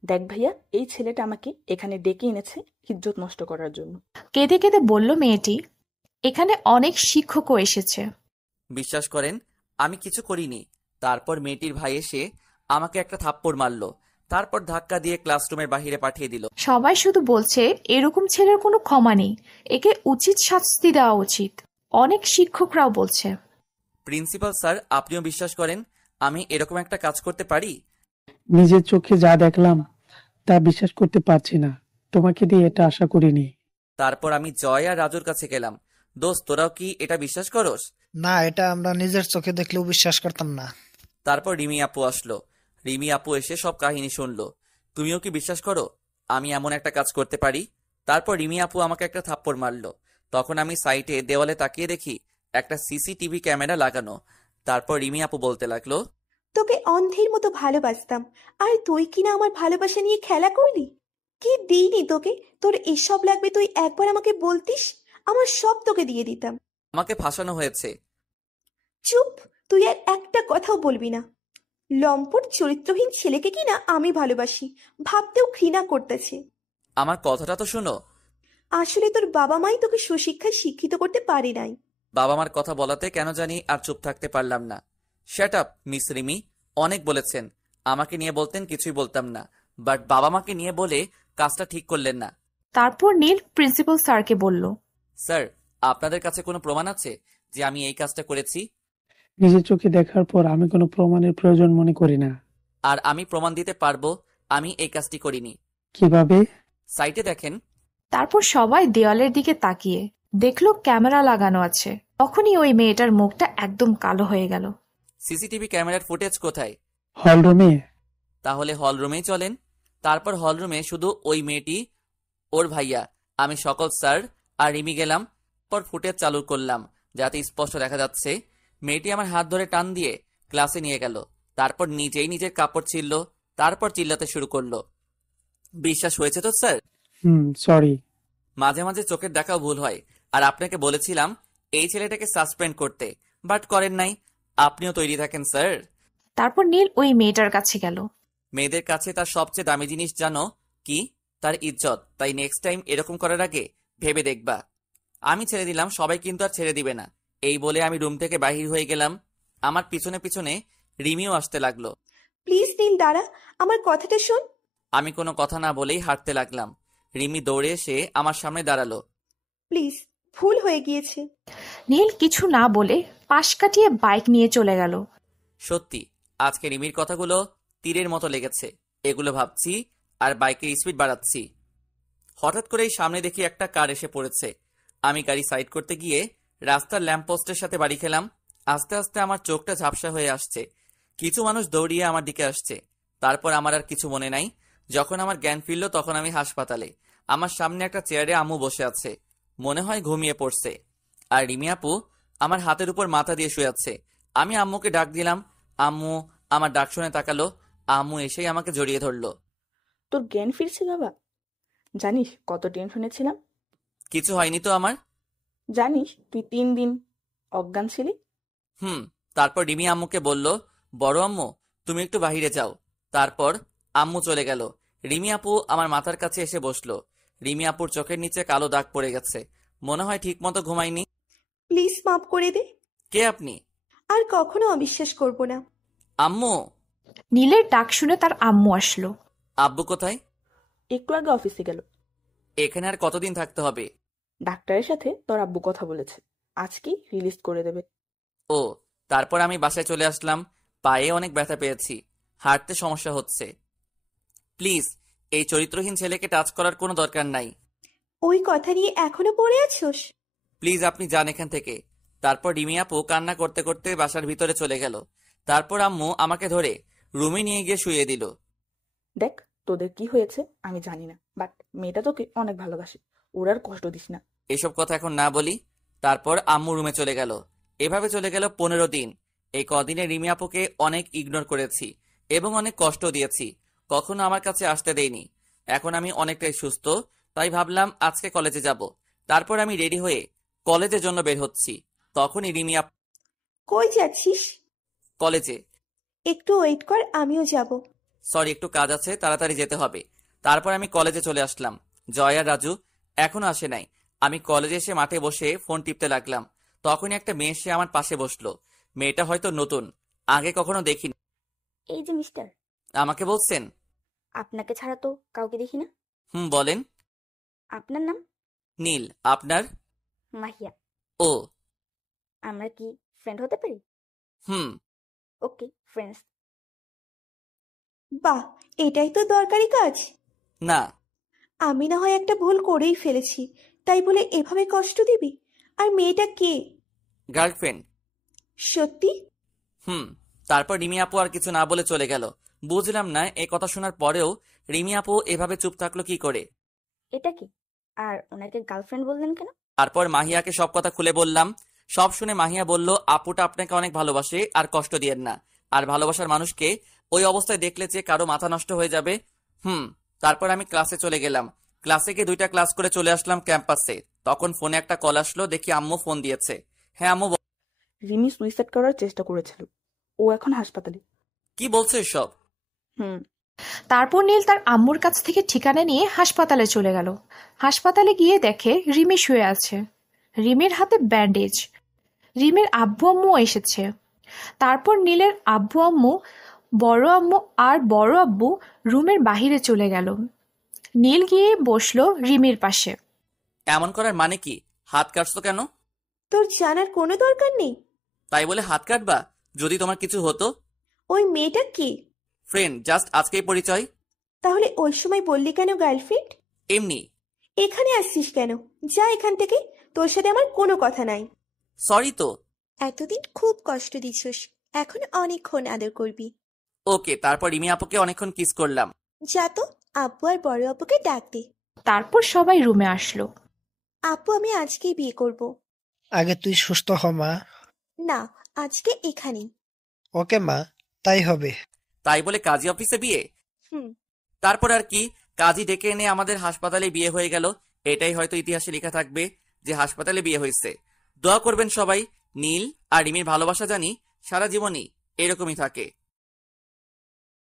দেখ ভাইয়া, এই ছেলেটা আমাকে এখানে ডেকে এনেছে ইজ্জত নষ্ট করার জন্য। কেঁদে কেঁদে বলল মেয়েটি, এখানে অনেক শিক্ষকও এসেছে। বিশ্বাস করেন, আমি কিছু করিনি। তারপর মেয়েটির ভাই এসে আমাকে একটা থাপ্পড় মারলো। তারপর ধাক্কা দিয়ে ক্লাসরুমের বাইরে পাঠিয়ে দিল। সবাই শুধু বলছে এরকম ছেলের কোনো ক্ষমা নেই, একে উচিত শাস্তি দেওয়া উচিত। অনেক শিক্ষকরাও বলছে। প্রিন্সিপাল স্যার, আপনিও বিশ্বাস করেন আমি এরকম একটা কাজ করতে পারি? নিজের চোখে যা দেখলাম তা বিশ্বাস করতে পারছি না। তোমাকে দিয়ে এটা আশা করিনি। তারপর আমি জয় আর রাজুর কাছে গেলাম। দোস্ত, তোরাও কি এটা বিশ্বাস করস? না, এটা আমরা নিজের চোখে দেখলেও বিশ্বাস করতাম না। তারপর রিমি আপু আসলো। রিমি আপু এসে সব কাহিনী শুনলো। তুমিও কি বিশ্বাস করো আমি এমন একটা কাজ করতে পারি? তারপর রিমি আপু আমাকে একটা থাপ্পড় মারলো। তখন আমি সাইটে দেওয়ালে তাকিয়ে দেখি একটা সিসিটিভি ক্যামেরা লাগানো। তারপর রিমি আপু বলতে লাগলো, তোকে অন্ধের মতো ভালোবাসতাম, আর তুই কিনা আমার ভালোবাসা নিয়ে খেলা করলি। কি দিইনি তোকে, তোর এসব লাগবে তুই একবার আমাকে বলতিস, আমার সব তোকে দিয়ে দিতাম। আমাকে ফাঁসানো হয়েছে। চুপ, তুই আর একটা কথাও বলবি না। লম্পট চরিত্রহীন ছেলেকে কিনা আমি ভালোবাসি, ভাবতেও ঘৃণা করতেছে। আমার কথাটা তো শোনো। আসলে তোর বাবা মাই তোকে সুশিক্ষায় শিক্ষিত করতে পারে নাই। বাবা মার কথা বলাতে কেন জানি আর চুপ থাকতে পারলাম না। শ্যাট আপ মিস রিমি, অনেক বলেছেন। আমাকে নিয়ে বলতেন কিছুই বলতাম না, বাট বাবা মাকে নিয়ে বলে কাজটা ঠিক করলেন না। তারপর নীল প্রিন্সিপাল স্যারকে বলল, স্যার, আপনাদের কাছে কোনো প্রমাণ আছে যে আমি এই কাজটা করেছি? নিজের চোখে দেখার পর আমি কোনো প্রমাণের প্রয়োজন মনে করি না। আর আমি প্রমাণ দিতে পারবো আমি এই কাজটি করিনি। কিভাবে? সাইটে দেখেন। তারপর সবাই দেওয়ালের দিকে তাকিয়ে দেখলো ক্যামেরা লাগানো আছে। তখনই ওই মেয়েটার মুখটা একদম কালো হয়ে গেল। সিসিটিভি ক্যামেরার ফুটেজ কোথায়? হল রুমে। তাহলে হল রুমেই চলেন। তারপর হল রুমে শুধু ওই মেয়েটি, ওর ভাইয়া, আমি সকল স্যার আর রিমি গেলাম। পর ফুটেজ চালু করলাম যাতে স্পষ্ট দেখা যাচ্ছে। মেয়েটি আমার হাত ধরে টান দিয়ে ক্লাসে নিয়ে গেল। তারপর নিজেই নিজের কাপড় ছিঁড়ল, তারপর চিল্লাতে শুরু করলো। বিশ্বাস হয়েছে তো স্যার? সরি। মাঝে মাঝে চোখের দেখাও ভুল হয়। আর আপনাকে বলেছিলাম এই ছেলেটাকে সাসপেন্ড করতে, বাট করেন নাই। আপনিও তৈরি থাকেন স্যার। তারপর নীল ওই মেয়েটার কাছে গেল। মেয়েদের কাছে তার সবচেয়ে দামি জিনিস জানো কি? তার ইজ্জত। তাই নেক্সট টাইম এরকম করার আগে ভেবে দেখবা। আমি ছেড়ে দিলাম, সবাই কিন্তু আর ছেড়ে দিবে না। এই বলে আমি রুম থেকে বাহির হয়ে গেলাম। আমার পিছনে পিছনে রিমিও আসতে লাগলো। প্লিজ নীল দাঁড়া, আমার কথাটা শোন। আমি কোনো কথা না বলেই হাঁটতে লাগলাম। রিমি দৌড়ে এসে আমার সামনে দাঁড়ালো। প্লিজ, ভুল হয়ে গিয়েছে। নীল কিছু না বলে পাশ কাটিয়ে বাইক নিয়ে চলে গেল। সত্যি আজকে রিমির কথাগুলো তীরের মতো লেগেছে। এগুলো ভাবছি আর বাইকের স্পিড বাড়াচ্ছি। হঠাৎ করেই সামনে দেখি একটা কার এসে পড়েছে। আমি গাড়ি সাইড করতে গিয়ে রাস্তার ল্যাম্পপোস্টের সাথে বাড়ি খেলাম। আস্তে আস্তে আমার চোখটা ঝাপসা হয়ে আসছে। কিছু মানুষ দৌড়িয়ে আমার দিকে আসছে। তারপর আমার আর কিছু মনে নাই। যখন আমার জ্ঞান ফিরল তখন আমি হাসপাতালে। আমার সামনে একটা চেয়ারে আম্মু বসে আছে, মনে হয় ঘুমিয়ে পড়ছে। আর রিমি আপু আমার হাতের উপর মাথা দিয়ে শুয়ে আছে। আমি আম্মুকে ডাক দিলাম। আম্মু আমার ডাক শুনে তাকালো। আম্মু এসেই আমাকে জড়িয়ে ধরলো। তোর জ্ঞান ফিরছে বাবা? জানিস কত টেনশনে ছিলাম। কিছু হয়নি তো আমার? জানিস তুই 3 দিন অজ্ঞান ছিলি। তারপর রিমি আম্মুকে বলল, বড় আম্মু তুমি একটু বাহিরে যাও। তারপর আম্মু চলে গেল। রিমি আপু আমার মাথার কাছে এসে বসলো। রিমি আপুর চোখের নিচে কালো দাগ পড়ে গেছে, মনে হয় ঠিক মতো ঘুমায়নি। প্লিজ মাফ করে দে। কে আপনি? আর কখনো অবিশ্বাস করব না। আম্মু। নীলের ডাক শুনে তার আম্মু আসলো। আব্বু কোথায়? একটু আগে অফিসে গেল। এখানে আর কতদিন থাকতে হবে? ডাক্তারের সাথে তোর আব্বু কথা বলেছে, আজকেই রিলিজ করে দেবে। ও, তারপর আমি বাসায় চলে আসলাম। পায়ে অনেক ব্যথা পেয়েছি, হাঁটতে সমস্যা হচ্ছে। প্লিজ এই চরিত্রহীন ছেলেকে টাচ করার কোনো দরকার নাই। ওই কথা নিয়ে এখনো পড়ে আছোস? প্লিজ আপনি যান এখান থেকে। তারপর রিমি আপু কান্না করতে করতে বাসার ভিতরে চলে গেল। তারপর আম্মু আমাকে ধরে রুমে নিয়ে গিয়ে শুয়ে দিল। দেখ তোদের কি হয়েছে আমি জানি না, বাট মেয়েটা তোকে অনেক ভালোবাসে, ওর আর কষ্ট দিস না। এসব কথা এখন না বলি। তারপর আম্মু রুমে চলে গেল। এভাবে চলে গেল 15 দিন। এই কদিনে রিমি আপুকে অনেক ইগনোর করেছি এবং অনেক কষ্ট দিয়েছি, কখনো আমার কাছে আসতে দেইনি। এখন আমি অনেকটাই সুস্থ, তাই ভাবলাম আজকে কলেজে যাব। তারপর আমি রেডি হয়ে কলেজের জন্য বের হচ্ছি। তখনই রিমি আপু। কই যাচ্ছিস? কলেজে। একটু ওয়েট কর, আমিও যাব। সরি, একটু কাজ আছে, তাড়াতাড়ি যেতে হবে। তারপর আমি কলেজে চলে আসলাম। জয় আর রাজু এখনো আসে নাই। আমি কলেজে এসে মাঠে বসে ফোন টিপতে লাগলাম। তখনই একটা মেয়ে এসে আমার পাশে বসলো। মেয়েটা হয়তো নতুন, আগে কখনো দেখিনি। এই যে মিস্টার। আমাকে বলছেন? আপনাকে ছাড়া তো কাউকে দেখি না। বলেন। আপনার নাম? নীল। আপনার? মাহিয়া। ও। আমরা কি ফ্রেন্ড হতে পারি? ওকে, ফ্রেন্ডস। বাহ, এটাই তো দরকারি কাজ। না, আমি না হয় একটা ভুল করেই ফেলেছি, তাই বলে এভাবে কষ্ট দিবি? আর মেয়েটা কে? গার্লফ্রেন্ড। সত্যি? তারপর রিমি আপু আর কিছু না বলে চলে গেল। বুঝলাম না এই কথা শোনার পরেও রিমি আপু এভাবে চুপ থাকলো কি করে। এটা কি? আর ওনাকে গার্লফ্রেন্ড বললেন কেন? তারপর মাহিয়াকে সব কথা খুলে বললাম। সব শুনে মাহিয়া বলল, আপুটা আপনাকে অনেক ভালোবাসে, আর কষ্ট দিয়েন না। আর ভালোবাসার মানুষকে ওই অবস্থায় দেখলে যে কারো মাথা নষ্ট হয়ে যাবে। তারপর আমি ক্লাসে চলে গেলাম। ক্লাসে গিয়ে 2টা ক্লাস করে চলে আসলাম ক্যাম্পাসে। তখন ফোনে একটা কল আসলো, দেখি আম্মু ফোন দিয়েছে। হ্যাঁ আম্মু। রিমি সুইসাইড করার চেষ্টা করেছিল, ও এখন হাসপাতালে। কি বলছো এসব? তারপর নীল তার আম্মুর কাছ থেকে ঠিকানা নিয়ে হাসপাতালে চলে গেল। হাসপাতালে গিয়ে দেখে রিমি শুয়ে আছে। রিমির হাতে ব্যান্ডেজ। রিমির আব্বু আম্মু এসেছে। তারপর নীলের আব্বু আম্মু, বড় আম্মু আর বড় আব্বু রুমের বাহিরে চলে গেল। নীল গিয়ে বসলো রিমির পাশে। এমন করার মানে কি? হাত কাটছো কেন? তোর জানার কোনো দরকার নেই। তাই বলে হাত কাটবা? যদি তোমার কিছু হতো? ওই মেয়েটা কি? ফ্রেন্ড, জাস্ট আজকেই পরিচয়। তাহলে ওই সময় বললি কেন গার্লফ্রেন্ড? এমনি। এখানে আসছিস কেন? যা এখান থেকে, তোর সাথে আমার কোনো কথা নাই। সরি তো। এতদিন খুব কষ্ট দিছিস, এখন অনেকক্ষণ আদর করবি। ওকে। তারপর রিমি আপুকে অনেকক্ষণ কিস করলাম। যা তো, আব্বু আর বড় আব্বুকে ডাক দে। তারপর সবাই রুমে আসলো। আপু আমি আজকেই বিয়ে করব। আগে তুই সুস্থ হ মা। না, আজকে এখানেই। ওকে মা, তাই হবে। তাই বলে কাজী অফিসে বিয়ে? তারপর আর কি, কাজী ডেকে এনে আমাদের হাসপাতালে বিয়ে হয়ে গেল। এটাই হয়তো ইতিহাসে লেখা থাকবে যে হাসপাতালে বিয়ে হয়েছে। দোয়া করবেন সবাই, নীল আর রিমির ভালোবাসা জানি সারা জীবনই এরকমই থাকে।